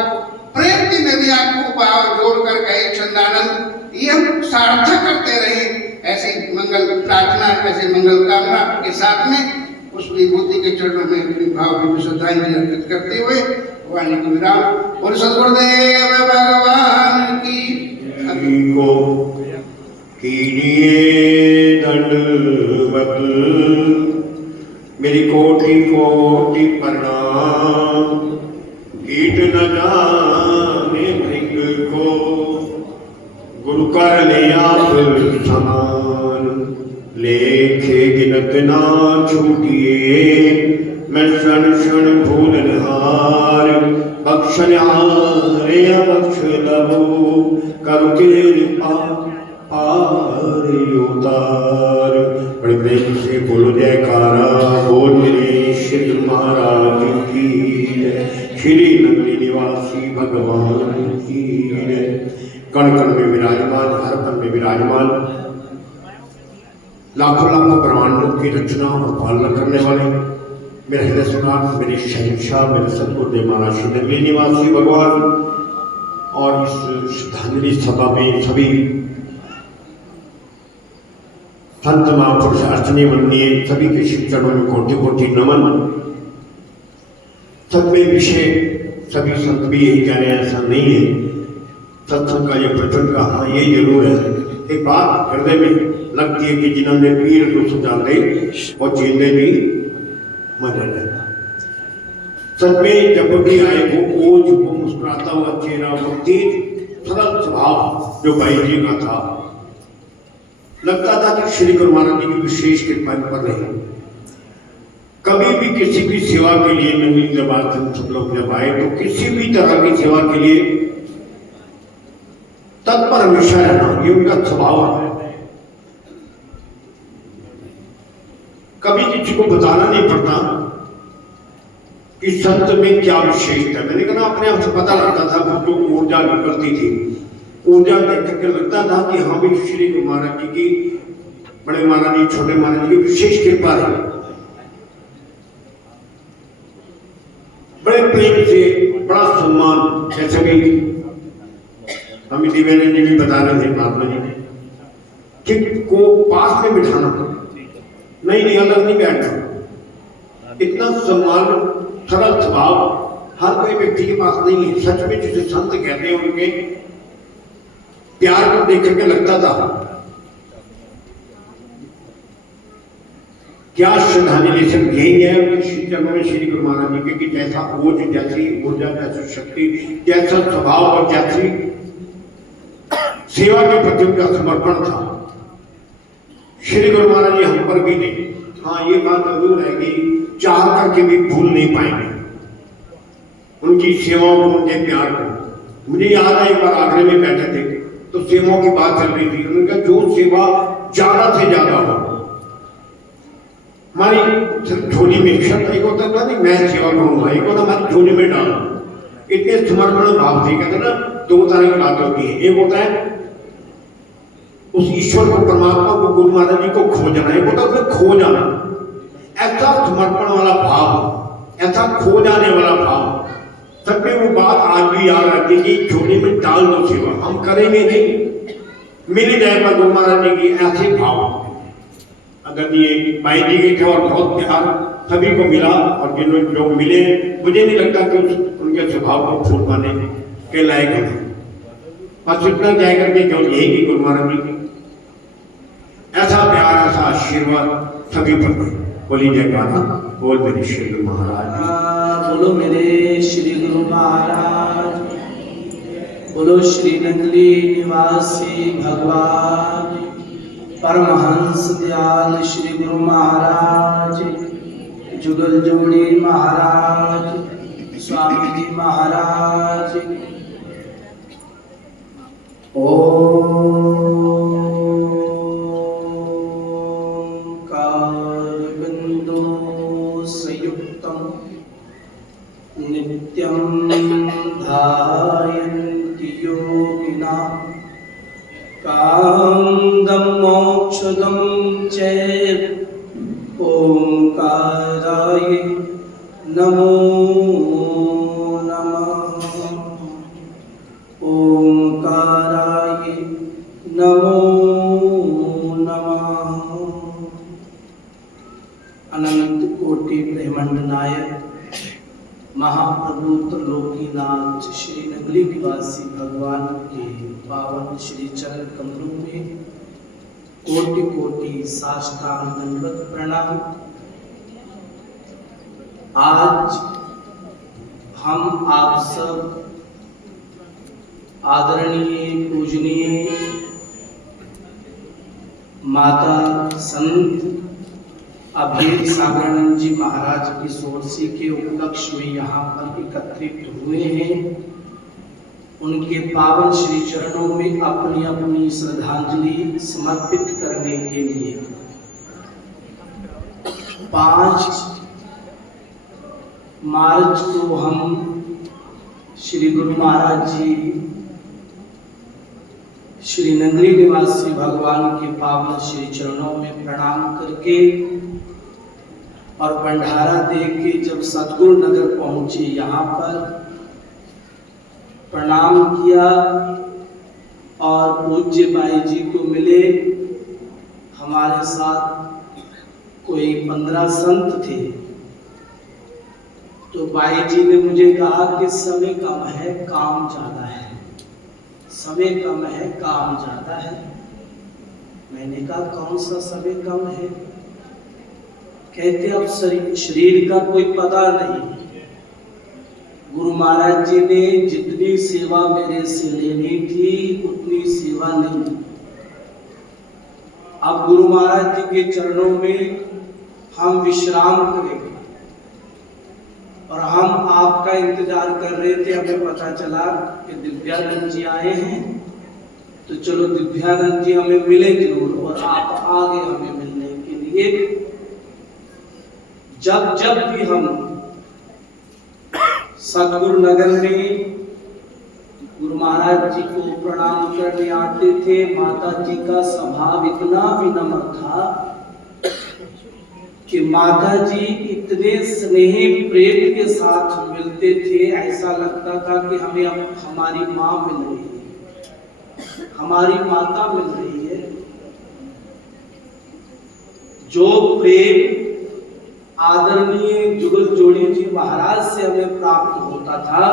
प्रेम की नदियां को बहाव जोड़कर कहे छंदानंद, ये हम सार्थक करते रहे। ऐसे मंगल प्रार्थना, ऐसे मंगल कामना के साथ में उस विभूति के चरणों में अपनी भावभीनी श्रद्धांजलि अर्पित करते हुए वाणी को विराम। और सद्गुरुदेव भगवान की को कीजिए दंडवत, मेरी कोटि कोटि प्रणाम। कीट न जाने भृंग को, गुरु कर ले आप समान। लेखे गिनत ना छूटिए, मैं क्षण क्षण भूलनहार। बख्शन्यारे बख्श लहो, करु कृपा पार उतार। बड़े प्रेम से बोलो जयकारा, बोल मेरे श्री महाराज की जय, श्री नगरी निवासी भगवान की जय। कण कण में विराजमान, हर पल में विराजमान, लाखों लाखों ब्रह्मांडों की रचना और पालना करने वाले मेरे हृदय सुनाथ, मेरे शहंशाह, मेरे सतगुरुदेव महाराज श्री नगरी निवासी भगवान, और इस श्रद्धांजलि सभा में सभी संत महापुरुष अर्चनीय वंदनीय सभी के शिव चरणों में कोटि कोटि नमन। सब में विषय सभी संत भी यही कह रहे हैं, ऐसा नहीं है। सत्संग का ये प्रचंड का हाँ ये जरूर है, एक बात हृदय में लगती है कि जिन्होंने पीर को सुझाते वो जीने भी मजा रहता। सच में जब भी आए वो ओज, वो मुस्कुराता हुआ चेहरा, वो तेज सरल स्वभाव जो भाई जी का था, लगता था कि श्री गुरु महाराज जी की विशेष कृपा पर रही। कभी भी किसी भी सेवा के लिए नवीन दरबार सब लोग जब आए तो किसी भी तरह की सेवा के लिए तत्पर हमेशा रहना, ये उनका स्वभाव है। कभी किसी को बताना नहीं पड़ता कि संत में क्या विशेषता है। मैंने कहा अपने आप से पता लगता था, वो जो ऊर्जा निकलती थी, ऊर्जा देख करके लगता था कि हाँ भी श्री गुरु महाराज जी की, बड़े महाराज जी, छोटे महाराज जी की विशेष कृपा है। बड़े प्रेम से, बड़ा सम्मान, जैसे भी हम दिव्यानंद जी भी बता रहे थे महात्मा जी कि को पास में बिठाना, नहीं अलग नहीं बैठना, इतना सम्मान, सरल स्वभाव हर कोई व्यक्ति के पास नहीं है। सच में जिसे संत कहते हैं उनके प्यार को देख करके लगता था क्या श्रद्धांजलि से यही है उनके श्री चरणों में श्री गुरु महाराज जी के कि जैसा ओज, जैसी ऊर्जा, जैसी शक्ति, जैसा स्वभाव और जैसी सेवा के प्रति उनका समर्पण था। श्री गुरु महाराज जी हम पर भी नहीं, हाँ ये बात जरूर है कि चाह करके भी भूल नहीं पाएंगे उनकी सेवाओं को, उनके प्यार को। मुझे याद है एक बार आगरे में बैठे थे तो सेवाओं की बात चल रही थी। उन्होंने कहा जो सेवा ज्यादा से ज्यादा हो, हमारी सिर्फ झोली में शब्द एक होता था नहीं मैं सेवा करूंगा, एक होता हमारी झोली में डालना, इतने समर्पण भाव से कहते ना दो तरह की बात होती है। एक होता है उस ईश्वर को, परमात्मा को, गुरु महाराज जी को खोजना, एक होता है खो जाना। ऐसा समर्पण वाला भाव, ऐसा खो जाने वाला भाव, सब में वो बात आज भी याद रहती है कि झोली में डाल दो सेवा, हम करेंगे नहीं, मिल जाएगा गुरु महाराज जी की, ऐसे भाव। अगर ये भाई जी के थे और बहुत प्यार सभी को मिला, और जिन्होंने जो मिले मुझे नहीं लगता कि उनके स्वभाव को फूट पाने के लायक है। बस इतना कह करके जो यही कि गुरु महाराज जी ऐसा प्यार, ऐसा आशीर्वाद सभी पर। बोली जयकारा बोल मेरे श्री गुरु महाराज, बोलो मेरे श्री गुरु महाराज, बोलो श्री नंगली निवासी भगवान परमहंस दयाल श्री गुरु महाराज, जुगल जोड़ी महाराज, स्वामी जी महाराज। कारबिंदु संयुक्तम नित्यं ध्यायन्ति योगिना कांदं मोक्षदं चैव ओंकाराय नमो नमः, ओंकाराय नमो नमः। अनंत कोटि ब्रह्मांड नायक महाप्रभु त्रिलोकीनाथ श्री नगली निवासी भगवान के पावन श्री चरण कमलों में कोटि कोटि साष्टांग दंडवत प्रणाम। आज हम आप सब आदरणीय पूजनीय माता संत अभेद सागरानंद जी महाराज की सोरसी के उपलक्ष्य में यहाँ पर एकत्रित हुए हैं। उनके पावन श्री चरणों में अपनी अपनी श्रद्धांजलि समर्पित करने के लिए 5 मार्च को हम श्री गुरु महाराज जी श्री नगरी निवासी भगवान के पावन श्री चरणों में प्रणाम करके और भंडारा दे के जब सतगुरु नगर पहुंचे, यहाँ पर प्रणाम किया और पूज्य बाई जी को मिले। हमारे साथ कोई 15 संत थे, तो बाई जी ने मुझे कहा कि समय कम है, काम ज्यादा है, समय कम है, काम ज्यादा है। मैंने कहा कौन सा समय कम है? कहते अब शरीर का कोई पता नहीं। गुरु महाराज जी ने जितनी सेवा मेरे से लेनी थी उतनी सेवा नहीं। अब गुरु महाराज जी के चरणों में हम विश्राम करेंगे और हम आपका इंतजार कर रहे थे। हमें पता चला कि दिव्यानंद जी आए हैं, तो चलो दिव्यानंद जी हमें मिले जरूर, और आप आ गए हमें मिलने के लिए। जब जब भी हम सतगुरु नगर में गुरु महाराज जी को प्रणाम करने आते थे, माता जी का स्वभाव इतना विनम्र था कि माता जी इतने स्नेह प्रेम के साथ मिलते थे, ऐसा लगता था कि हमें अब हमारी माँ मिल रही है, हमारी माता मिल रही है। जो प्रेम आदरणीय जुगल जोड़ी जी महाराज से हमें प्राप्त होता था,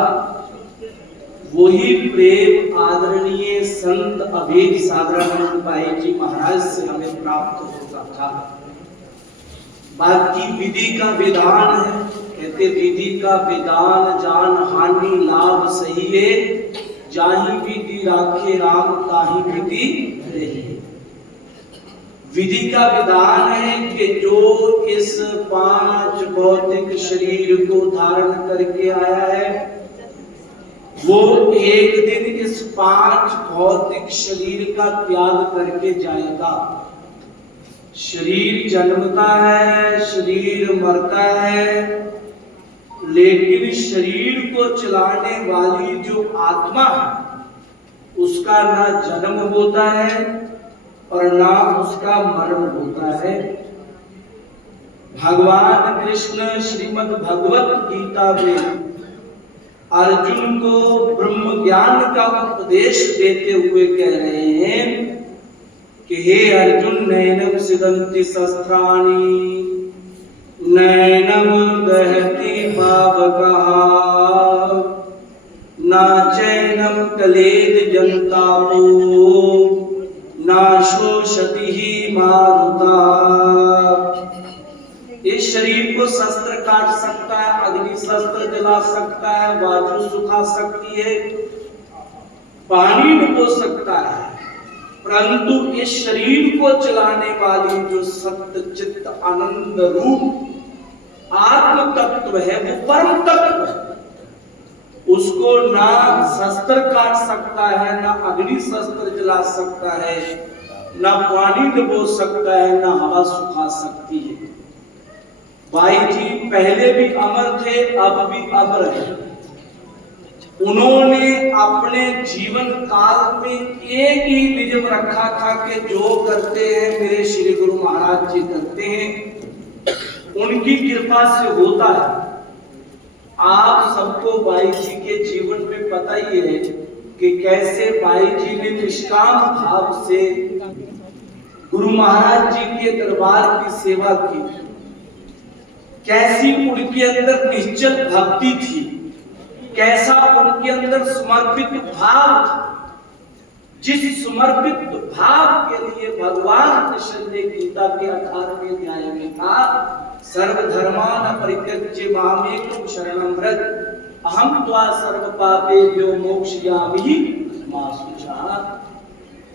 वही प्रेम आदरणीय संत अभेद सागरानंद भाई जी महाराज से हमें प्राप्त होता था। बाकी विधि का विधान है, कहते विधि का विधान जान हानि लाभ सही है, जाहि विधि राखे राम ताहि विधि रही। विधि का विधान है कि जो इस 5 भौतिक शरीर को धारण करके आया है, वो एक दिन इस 5 भौतिक शरीर का त्याग करके जाएगा। शरीर जन्मता है, शरीर मरता है, लेकिन शरीर को चलाने वाली जो आत्मा है, उसका ना जन्म होता है और ना उसका मरण होता है। भगवान कृष्ण श्रीमद् भगवत गीता में अर्जुन को ब्रह्म ज्ञान का उपदेश देते हुए कह रहे हैं कि हे अर्जुन, नैनम सिदन्ति शस्त्राणि नैनम दहति पावकः न चैनम कलेद जन्तापो न शोषति ही मारुता। इस शरीर को शस्त्र काट सकता है, अग्नि शस्त्र जला सकता है, वायु सुखा सकती है, पानी डुबो सकता है, परंतु इस शरीर को चलाने वाली जो सत्य चित्त आनंद रूप आत्म तत्व है, वो परम तत्व है, उसको ना शस्त्र काट सकता है, ना अग्नि शस्त्र जला सकता है, ना पानी डुबो सकता है, ना हवा सुखा सकती है। भाई जी पहले भी अमर थे, अब भी अमर है। उन्होंने अपने जीवन काल में एक ही नियम रखा था कि जो करते हैं मेरे श्री गुरु महाराज जी करते हैं, उनकी कृपा से होता है। आप सबको भाई जी के जीवन में पता ही है कि कैसे भाई जी ने निष्काम भाव से गुरु महाराज जी के दरबार की सेवा की, कैसी उनके अंदर निश्चल भक्ति थी, कैसा उनके अंदर समर्पित भाव था। जिस समर्पित भाव के लिए भगवान कृष्ण ने गीता के 18वें अध्याय में कहा, सर्वधर्मान् परित्यज्य मामेकं शरणं व्रज अहं त्वा सर्व पापेभ्यो मोक्षयामि मा शुचः।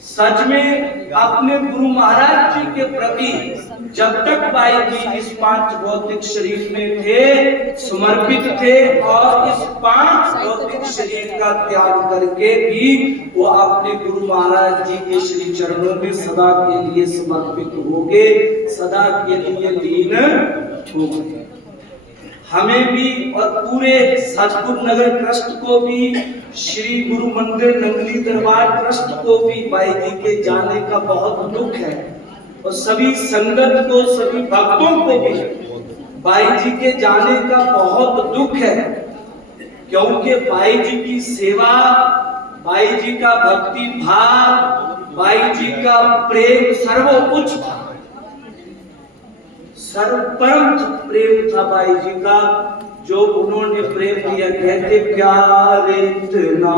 सच में अपने गुरु महाराज जी के प्रति जब तक भाई जी इस 5 भौतिक शरीर में थे, समर्पित थे, और इस 5 भौतिक शरीर का त्याग करके भी वो अपने गुरु महाराज जी के श्री चरणों में सदा के लिए समर्पित हो गए, सदा के लिए लीन हो गए। हमें भी और पूरे सतगुरु नगर ट्रस्ट को भी, श्री गुरु मंदिर नंगली दरबार ट्रस्ट को भी भाई जी के जाने का बहुत दुख है, और सभी संगत को, सभी भक्तों को भी भाई जी के जाने का बहुत दुख है, क्योंकि भाई जी की सेवा, भाई जी का भक्ति भाव, भाई जी का प्रेम सर्वोच्च था, सर्वपरम प्रेम था भाई जी का, जो उन्होंने प्रेम दिया। कहते प्यार इतना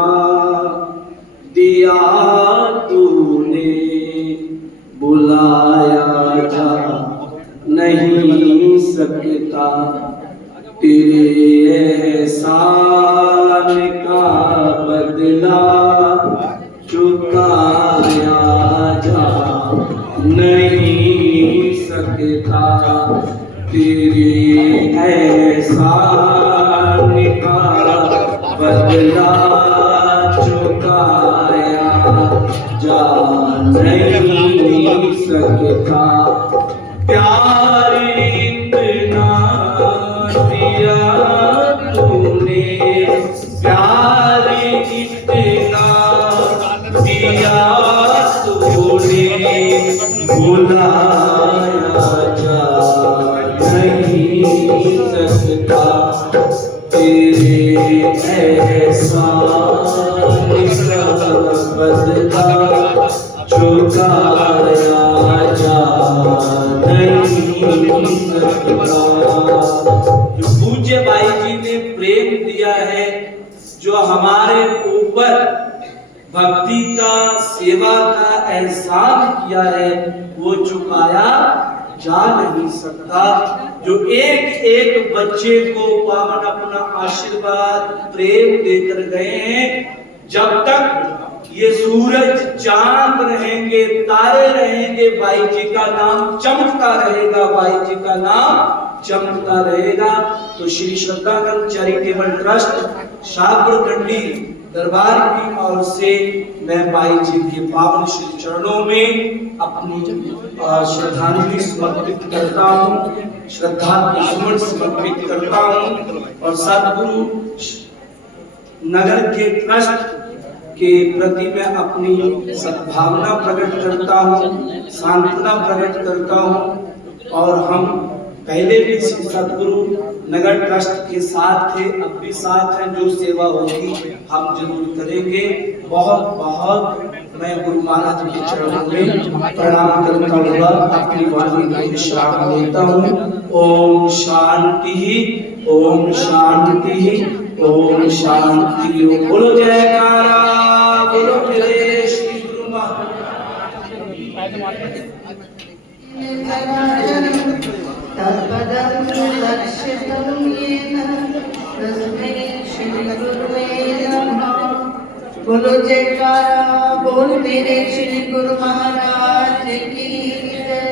दिया तूने, बुलाया जा नहीं सकता, तेरे एहसान का बदला चुकाया जा नहीं सकता, तेरे एहसान का बदला चुकाया जा नहीं सकता। प्यार इतना किया तूने प्यार इतना किया तूने भुलाया जा नहीं सकता तेरे एहसान का बदला चुकाया जा नहीं सकता। जो पूज्य भाई जी ने प्रेम दिया है, जो हमारे ऊपर भक्ति का सेवा का एहसान किया है, वो चुकाया जा नहीं सकता। जो एक एक बच्चे को पावन अपना आशीर्वाद प्रेम देकर गए हैं, जब तक ये सूरज चांद रहेंगे, तारे रहेंगे, भाई जी का नाम चमकता रहेगा, भाई जी का नाम चमकता रहेगा। तो श्री श्रद्धानंद चैरिटेबल ट्रस्ट शाहपुरकंडी दरबार की ओर से मैं भाई जी के पावन श्री चरणों में अपनी श्रद्धांजलि समर्पित करता हूँ, श्रद्धा के सुमन समर्पित करता हूँ और सद्गुरु नगर के ट्रस्ट के प्रति मैं अपनी सद्भावना प्रकट करता हूँ, सांत्वना प्रकट करता हूँ। और हम पहले भी सद्गुरु नगर ट्रस्ट के साथ थे, अब भी साथ हैं। जो सेवा होगी हम जरूर करेंगे। बहुत बहुत मैं गुरु महाराज के चरणों में प्रणाम करता हुआ अपनी वाणी को विश्राम देता हूँ। ओम शांति, ओम शांति, ओम शांति। बोलो जयकारा, बोलो मेरे श्री गुरु महाराज। तत्पदं दर्शितं येन तस्मै श्री गुरुवे नमः। बोलो जयकारा, बोल मेरे श्री गुरु महाराज की जय।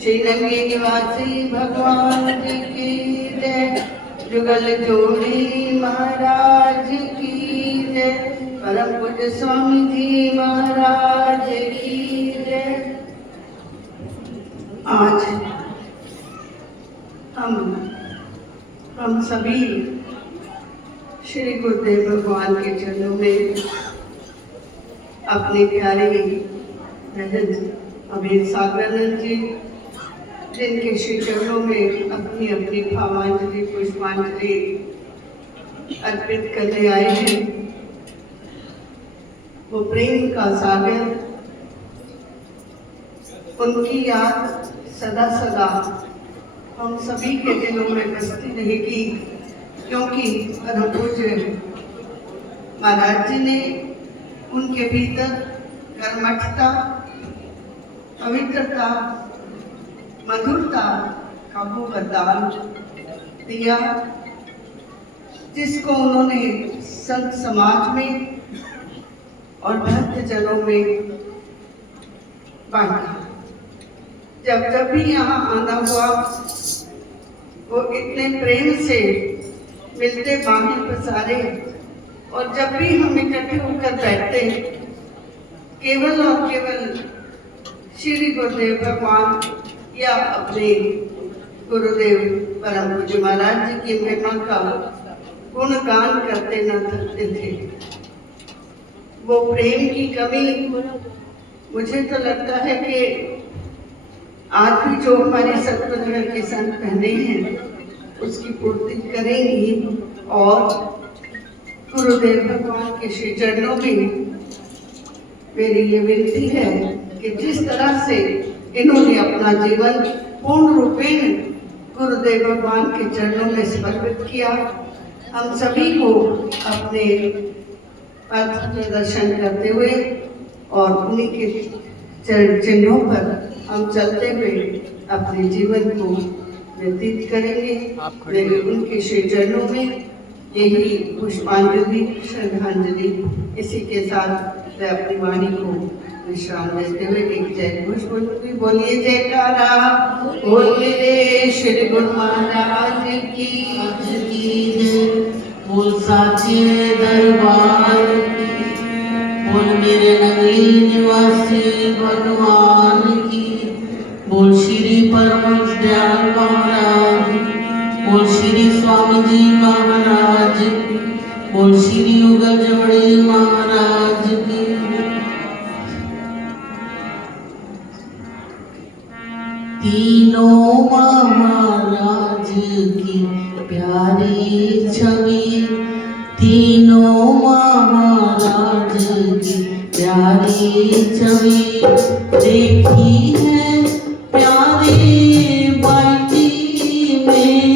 श्री रंगे निवासी भगवान की जय। जुगल जोड़ी महाराज की जय। परम पूज्य स्वामी जी महाराज की जय। आज हम सभी श्री गुरुदेव भगवान के चरणों में अपने प्यारे भजन अमीर सागरानंद जी, जिनके श्री चरणों में अपनी अपनी भावांजलि पुष्पांजलि अर्पित करने आए हैं। वो प्रेम का सागर, उनकी याद सदा सदा हम सभी के दिलों में बसती रहेगी, क्योंकि परम पूज्य महाराज जी ने उनके भीतर कर्मठता, पवित्रता, मधुरता का वो वरदान दिया, जिसको उन्होंने संत समाज में और भक्त जनों में बांटा। जब भी यहाँ आना हुआ, वो इतने प्रेम से मिलते बाहें पसारे, और जब भी हम इकट्ठे होकर बैठते, केवल और केवल श्री गुरुदेव भगवान या अपने गुरुदेव परम पूज्य महाराज जी की महिमा का गुणगान करते न थकते थे। वो प्रेम की कमी मुझे तो लगता है कि आज भी जो हमारे सतगुरु के संत पहने हैं उसकी पूर्ति करेंगी। और गुरुदेव भगवान के श्री चरणों में मेरी ये विनती है कि जिस तरह से इन्होंने अपना जीवन पूर्ण रूपेण गुरुदेव भगवान के चरणों में समर्पित किया, हम सभी को अपने पथ के दर्शन करते हुए और उन्हीं के चरण चिन्हों पर हम चलते हुए अपने जीवन को व्यतीत करेंगे। मेरे उनके श्री चरणों में यही पुष्पांजलि, श्रद्धांजलि, इसी के साथ मैं अपनी वाणी को विश्राम देते हुए एक जय घोष बोलूंगी। बोलिए जयकारा, बोल मेरे श्री गुरु महाराज की जय। बोल साचे दरबार की, बोल मेरे नगरी निवासी भगवान की, बोल श्री परमहंस दयाल महाराज, बोल श्री स्वामी जी महाराज की, बोल श्री युगल जोड़ी महाराज की। तीनों महाराज की प्यारी छवि, तीनों महाराज की प्यारी छवि देखी है प्यारे बाटी में।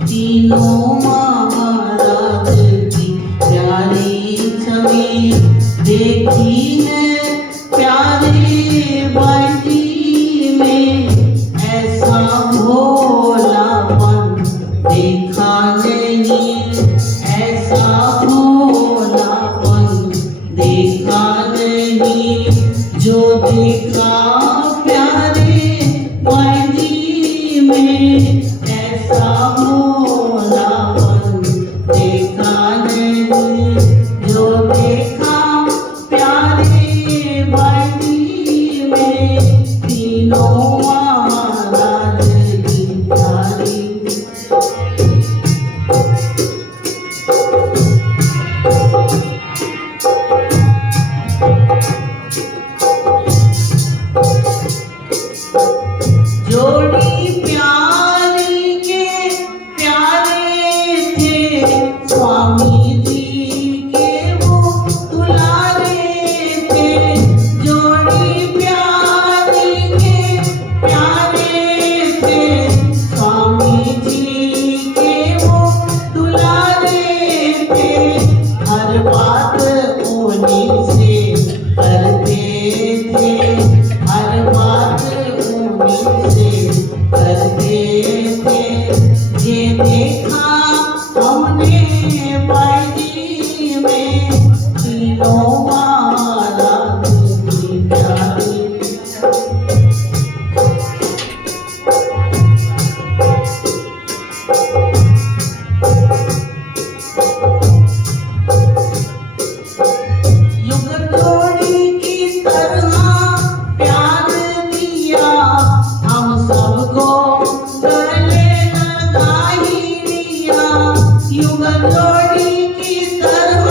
तीनों महाराज की प्यारी छवि देखी है प्यारे बाटी में। ऐसा भोलापन देखा नहीं, ऐसा भोलापन देखा नहीं, जो देखा प्यारे बाटी में। ऐसा भोलापन देखा नहीं, जो देखा प्यारे बाटी में। तीनों महाराज की प्यारी जोड़ी प्यारी के प्यारे थे, स्वामी जी के वो दुलारे थे। जोड़ी प्यारी के प्यारे थे, स्वामी जी के वो दुलारे थे। हर बात उन्हीं से करते थे, हर बात उन्हीं से करते थे। ये देखा हमने बाई में, तीनों महाराज की प्यारी। युग जोड़ी की तरह प्यार दिया, हम सबको गले लगा ही लिया। युग जोड़ी की तरह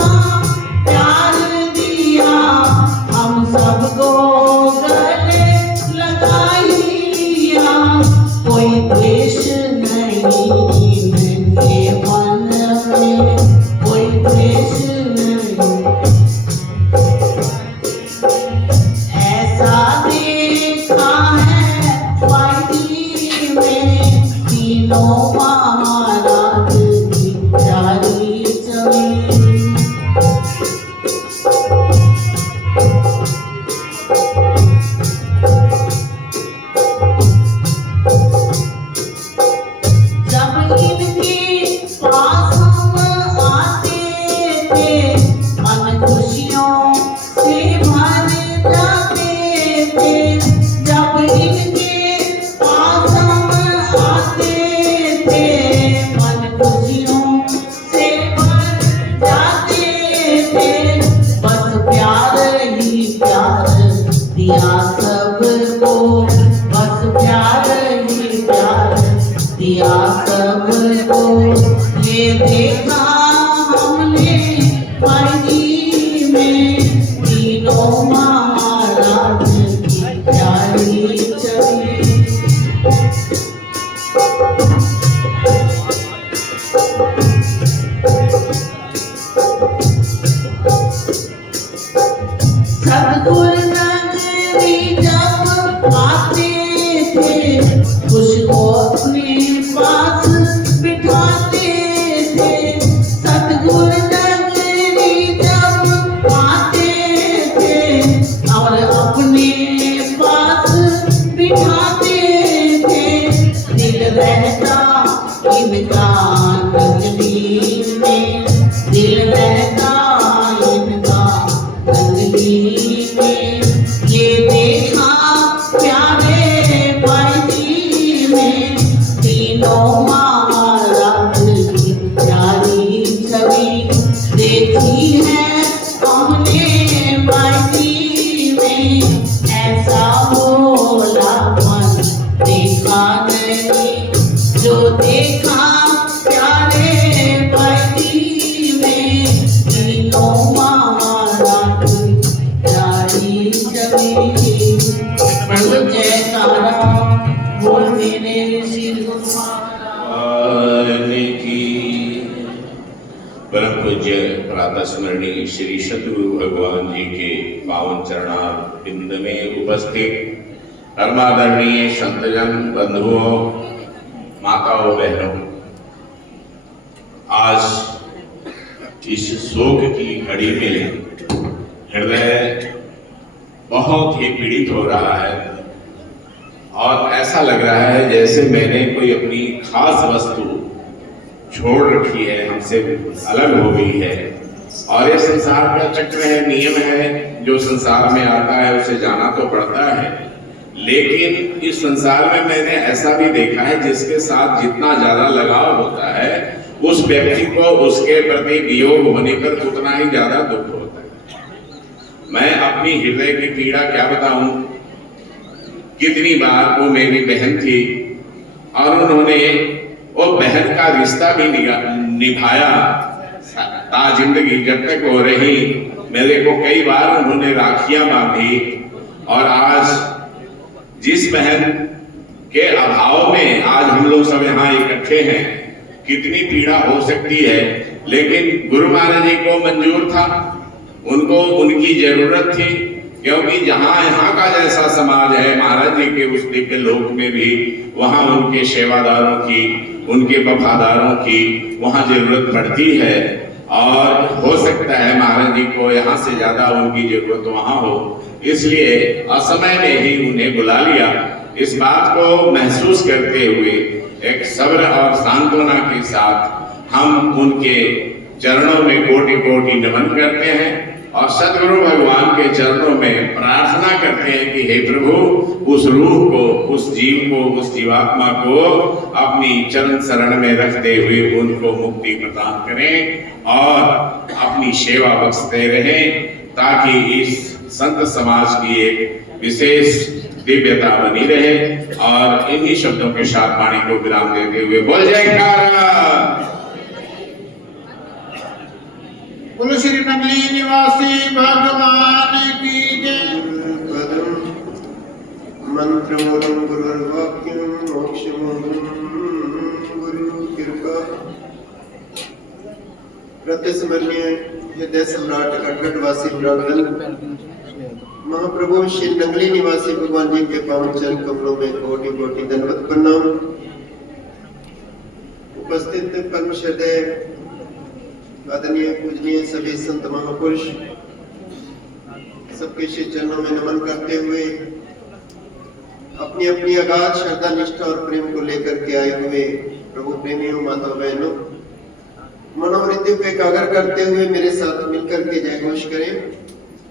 प्यार दिया, हम सबको गले लगा ही लिया। कोई द्वेष नहीं इनके मन में, कोई द्वेष नहीं। ऐसा देखा है बाटी में, तीनों महाराज की प्यारी छवि। की। परम पूज्य प्रातः स्मरणीय श्री सतगुरु भगवान जी के पावन चरणारविंद में उपस्थित परमादरणीय संतजन बंधुओं, माताओं, बहनों, आज इस शोक की घड़ी में हृदय बहुत ही पीड़ित हो रहा है और ऐसा लग रहा है जैसे मैंने कोई अपनी खास वस्तु छोड़ रखी है, हमसे अलग हो गई है। और ये संसार का चक्र है, नियम है, जो संसार में आता है उसे जाना तो पड़ता है। लेकिन इस संसार में मैंने ऐसा भी देखा है जिसके साथ जितना ज्यादा लगाव होता है उस व्यक्ति को उसके प्रति वियोग होने पर उतना ही ज्यादा दुख होता है। मैं अपनी हृदय की पीड़ा क्या बताऊं। कितनी बार वो मेरी बहन थी और उन्होंने वो बहन का रिश्ता भी निभाया जिंदगी जब तक हो रही। मेरे को कई बार उन्होंने राखियां बांधी और आज जिस बहन के अभाव में आज हम लोग सब यहाँ इकट्ठे हैं, कितनी पीड़ा हो सकती है। लेकिन गुरु महाराज जी को मंजूर था, उनको उनकी जरूरत थी, क्योंकि जहाँ यहाँ का जैसा समाज है महाराज जी के उस दिव्य लोक में भी वहाँ उनके सेवादारों की, उनके वफादारों की वहाँ जरूरत पड़ती है। और हो सकता है महाराज जी को यहाँ से ज्यादा उनकी जरूरत वहाँ हो, इसलिए असमय में ही उन्हें बुला लिया। इस बात को महसूस करते हुए एक सब्र और सांत्वना के साथ हम उनके चरणों में कोटि कोटि नमन करते हैं और सदगुरु भगवान के चरणों में प्रार्थना करते हैं कि हे प्रभु, उस रूह को, उस जीव को, उस जीवात्मा को अपनी चरण शरण में रखते हुए उनको मुक्ति प्रदान करें और अपनी सेवा बख्शते रहें, ताकि इस संत समाज की एक विशेष दिव्यता बनी रहे। और इन्हीं शब्दों के साथ वाणी को विराम देते हुए बोल जयकारा। बोलो श्री नगली निवासी भगवान की जय। मंत्र मूलम गुरुर्वाक्यम मोक्ष मूलम गुरु कृपा। प्रतिस्मरणीय हृदय सम्राट खटखटवासी ब्राह्मण महाप्रभु श्री नगली निवासी भगवान जी के पावन चरण कमलों में कोटि कोटि दंडवत प्रणाम। उपस्थित परम श्रद्धेय आदरणीय पूजनीय सभी संत महापुरुष, सबके श्री चरणों में नमन करते हुए अपनी अपनी अगाध श्रद्धा, निष्ठा और प्रेम को लेकर के आए हुए प्रभु प्रेमियों, माता बहनों, मनोवृत्ति को एकाग्र करते हुए मेरे साथ मिलकर के जय घोष करें।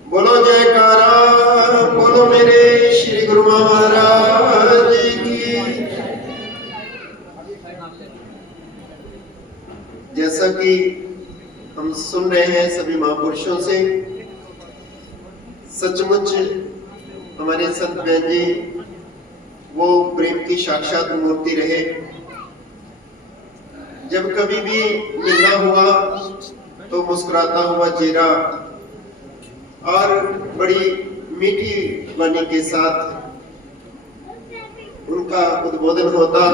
बोलो जयकारा, बोलो मेरे श्री गुरु महाराज की। जैसा कि हम सुन रहे हैं सभी महापुरुषों से, सचमुच हमारे संत बहन जी वो प्रेम की साक्षात मूर्ति रहे। जब कभी भी मिलना हुआ तो मुस्कुराता हुआ चेहरा और बड़ी मीठी वाणी के साथ उनका उद्बोधन होता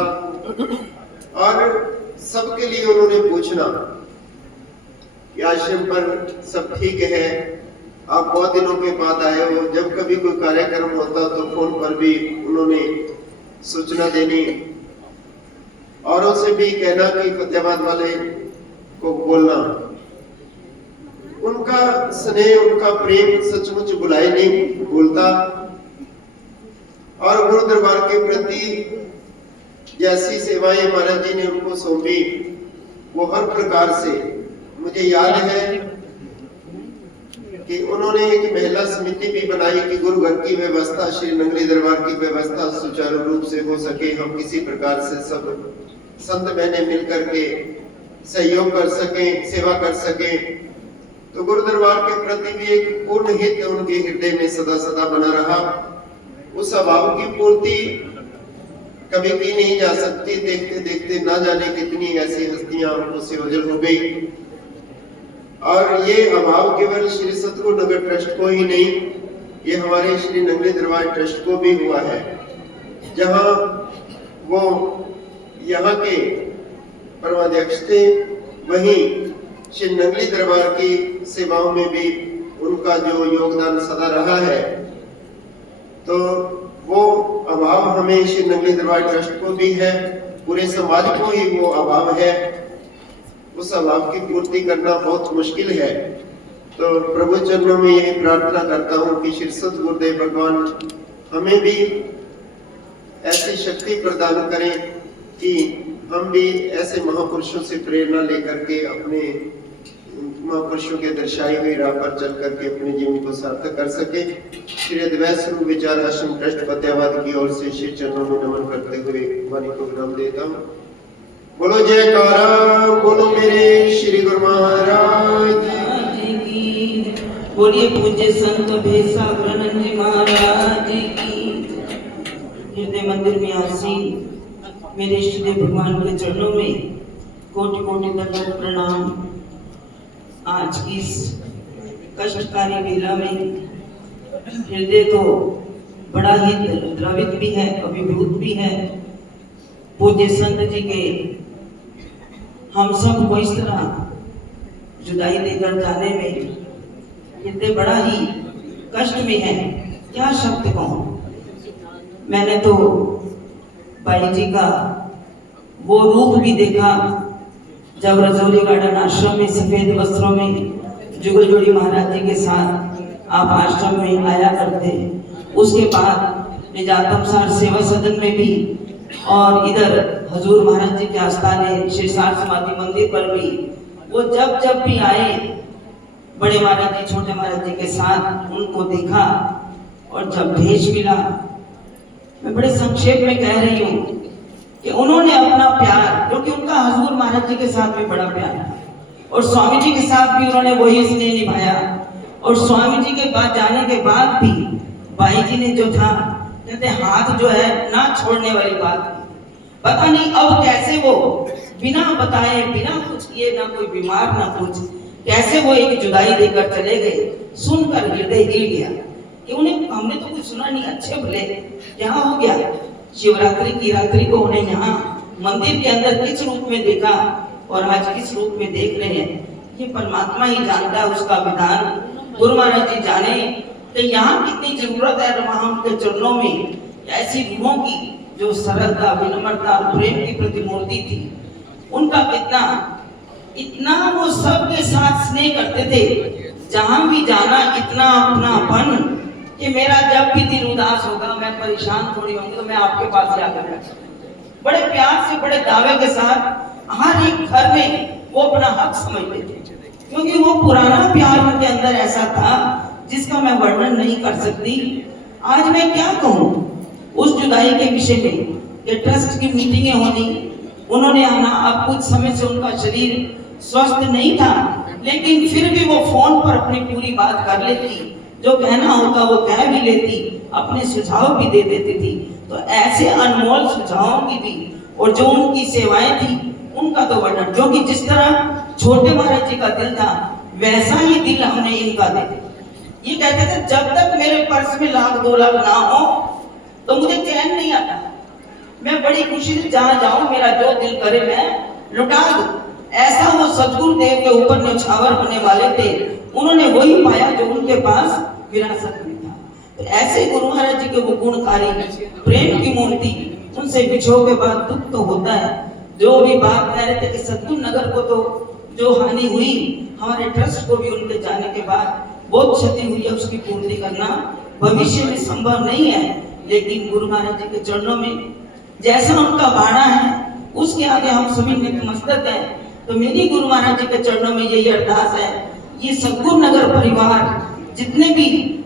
और सबके लिए उन्होंने पूछना कि आश्रम पर सब ठीक है, आप बहुत दिनों के बाद आए हो। जब कभी कोई कार्यक्रम होता तो फोन पर भी उन्होंने सूचना देनी, औरों से भी कहना कि फतेहाबाद वाले को बोलना। उनका स्नेह, उनका प्रेम सचमुच बुलाए नहीं भूलता। और गुरु दरबार के प्रति जैसी सेवाएं महाराज जी ने उनको सौंपी, वो हर प्रकार से, मुझे याद है कि उन्होंने एक महिला समिति भी बनाई कि गुरु घर की व्यवस्था, श्री नगली दरबार की व्यवस्था सुचारू रूप से हो सके, हम किसी प्रकार से सब संत बहने मिलकर के सहयोग कर सकें, सेवा कर सकें। तो गुरु दरबार के प्रति भी एक पूर्ण हित उनके हृदय में सदा सदा बना रहा। उस अभाव की पूर्ति कभी की नहीं जा सकती। देखते देखते ना जाने कितनी ऐसी हस्तियां उनको से ओझल हो गई। और ये अभाव केवल श्री सतगुरु नगर ट्रस्ट को ही नहीं, ये हमारे श्री नगली दरबार ट्रस्ट को भी हुआ है, जहां वो यहाँ के परमाध्यक्ष थे, वहीं श्री नंगली दरबार की सेवाओं में भी उनका जो योगदान सदा रहा है, तो वो अभाव हमें श्री नंगली दरबार ट्रस्ट को भी है, पूरे समाज को ही वो अभाव है। उस अभाव की पूर्ति करना बहुत मुश्किल है। तो प्रभु चरणों में यही प्रार्थना करता हूँ कि श्री सद्गुरुदेव भगवान हमें भी ऐसी शक्ति प्रदान करें कि हम भी ऐसे महापुरुषों से प्रेरणा लेकर के अपने महापुरुषों के दर्शाई हुई राह पर चल करके अपने जीवन को सार्थक कर सके। श्री अद्वैत स्वरूप विचार आश्रम ट्रस्ट फतेहाबाद की ओर से श्री चरणों में नमन करते हुए वाणी को विराम देता हूँ। बोलो जयकारा, बोलो मेरे श्री गुरु महाराज की। बोलिए पूज्य संत भेसा गुरनंद जी महाराज की। हृदय मंदिर में आसीन मेरे इष्टदेव भगवान के चरणों में कोटि कोटि दंडवत प्रणाम। आज की इस कष्टकारी बेला में हृदय तो बड़ा ही द्रवित भी है, अभिभूत भी है। पूज्य संत जी के हम सब को इस तरह जुदाई देकर जाने में हृदय बड़ा ही कष्ट में है। क्या शब्द कहूं। मैंने तो बाई जी का वो रूप भी देखा जब रजौरी गार्डन आश्रम में सफेद वस्त्रों में जुगल जोड़ी महाराज जी के साथ आप आश्रम में आया करते। उसके बाद निजातमसार सेवा सदन में भी और इधर हजूर महाराज जी के आस्थाने श्री सार समाधि मंदिर पर भी वो जब भी आए, बड़े महाराज जी छोटे महाराज जी के साथ उनको देखा। और जब भेष मिला, मैं बड़े संक्षेप में कह रही हूँ कि उन्होंने अपना प्यार, क्योंकि उनका हजूर महाराज जी के साथ भी बड़ा प्यार था और स्वामी जी के साथ भी उन्होंने वही स्नेह निभाया। और स्वामी जी के पास जाने के बाद भी बाई जी ने जो था, कहते हाथ जो है ना छोड़ने वाली बात थी। पता नहीं अब कैसे वो बिना बताए, बिना कुछ किए, ना कोई बीमार ना कुछ, कैसे वो एक जुदाई देकर चले गए। सुनकर हृदय हिल गया कि उन्हें, हमने तो कुछ सुना नहीं, अच्छे भले क्या हो गया। शिवरात्रि की रात्रि को उन्हें यहाँ मंदिर के अंदर किस रूप में देखा और आज किस रूप में देख रहे हैं, ये परमात्मा ही जानता है, उसका विधान गुरु महाराज जी जाने। तो यहाँ कितनी जरूरत है वहाँ उनके चरणों में ऐसी रूहों की जो सरलता, विनम्रता, प्रेम की प्रतिमूर्ति थी। उनका इतना वो सबके साथ स्नेह करते थे, जहां भी जाना इतना अपनापन कि मेरा जब भी दिल उदास होगा, मैं परेशान थोड़ी होंगी, तो मैं आपके पास जाकर बड़े प्यार से, बड़े दावे के साथ हर एक घर में वो अपना हक समझते थे। क्योंकि वो पुराना प्यार उनके अंदर ऐसा था जिसका मैं वर्णन नहीं कर सकती। आज मैं क्या कहूँ उस जुदाई के विषय में कि ट्रस्ट की मीटिंगें होनी, उन्होंने आना। अब कुछ समय से उनका शरीर स्वस्थ नहीं था, लेकिन फिर भी वो फोन पर अपनी पूरी बात कर लेती, जो कहना होता वो कह भी लेती, अपने सुझाव भी दे देती थी। तो ऐसे अनमोल सुझावों की भी और जो उनकी सेवाएं थी उनका तो वर्णन, जो कि जिस तरह छोटे महाराज जी का दिल था वैसा ही दिल हमने इनका देखा। ये कहते थे जब तक मेरे पर्स में 1 लाख 2 लाख ना हो तो मुझे चैन नहीं आता। मैं बड़ी खुशी से जहां जाऊं, मेरा जो दिल करे मैं लुटा दूं। ऐसा वो सदगुरु देव के ऊपर न्यौछावर होने वाले थे। उन्होंने वही पाया जो उनके पास विरासत में था। तो ऐसे गुरु महाराज जी के वो गुणकारी, प्रेम की मूर्ति, उनसे बिछो के बाद दुख तो होता है। जो भी बात कह रहे थे कि सतगुरु नगर को तो जो हानि हुई, हमारे ट्रस्ट को भी उनके जाने के बाद बहुत क्षति हुई है, उसकी पूर्ति करना भविष्य में संभव नहीं है। लेकिन गुरु महाराज जी के चरणों में जैसा उनका बाड़ा है उसके आगे हम सभी नतमस्तक हैं। तो मेरी गुरु महाराज जी के चरणों में यही अरदास है, ये सतगुरु नगर परिवार, जितने भी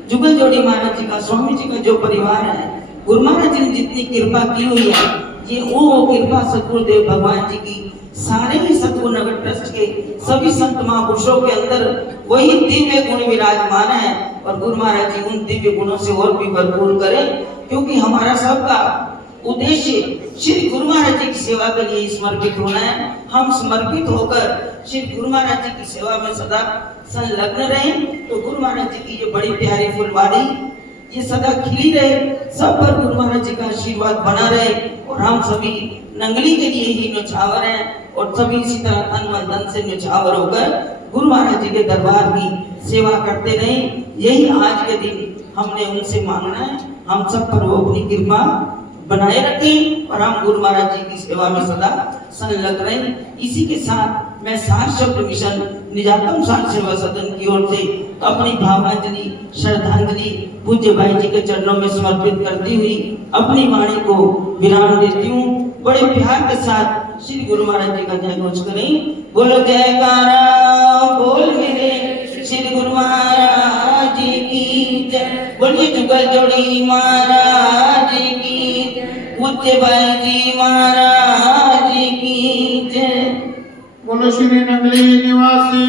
जुगल जोड़ी महाराज जी का, स्वामी जी का जो परिवार है, गुरु महाराज जी ने जितनी कृपा की हुई है, ये वो कृपा सतगुरुदेव भगवान जी की सारे ही सतगुरु नगर ट्रस्ट के सभी संत महापुरुषों के अंदर वही दिव्य गुण विराजमान है। और गुरु महाराज जी उन दिव्य गुणों से और भी भरपूर करें, क्योंकि हमारा सबका उद्देश्य श्री गुरु महाराज जी की सेवा के लिए समर्पित होना है। हम समर्पित होकर श्री गुरु महाराज जी की सेवा में सदा संलग्न रहें। तो गुरु महाराज जी की ये बड़ी प्यारी फुलवारी ये सदा खिली रहे, सब पर गुरु महाराज जी का आशीर्वाद बना रहे और हम सभी नंगली के लिए ही न्यौछावर हैं और सभी इसी तरह तन मन धन से न्यौछावर होकर गुरु महाराज जी के दरबार की सेवा करते रहे। यही आज के दिन हमने उनसे मांगना है, हम सब पर वो अपनी कृपा बनाए रखें और हम गुरु महाराज जी की सेवा में सदा संलग्न रहें। इसी के साथ मैं सार शब्द मिशन निजातम सार सेवा सदन की ओर से अपनी भावांजलि श्रद्धांजलि पूज्य भाई जी के चरणों में समर्पित करती हुई अपनी वाणी को विराम देती हूँ। बड़े प्यार के साथ श्री गुरु महाराज जी का जय घोष करें। बोलो जयकारा बोल मेरे श्री गुरु महाराज जी की जय। बोलिए जुगल जोड़ी महाराज की, पूज्य भाई जी महाराज की जय। बोलो श्री नगली निवासी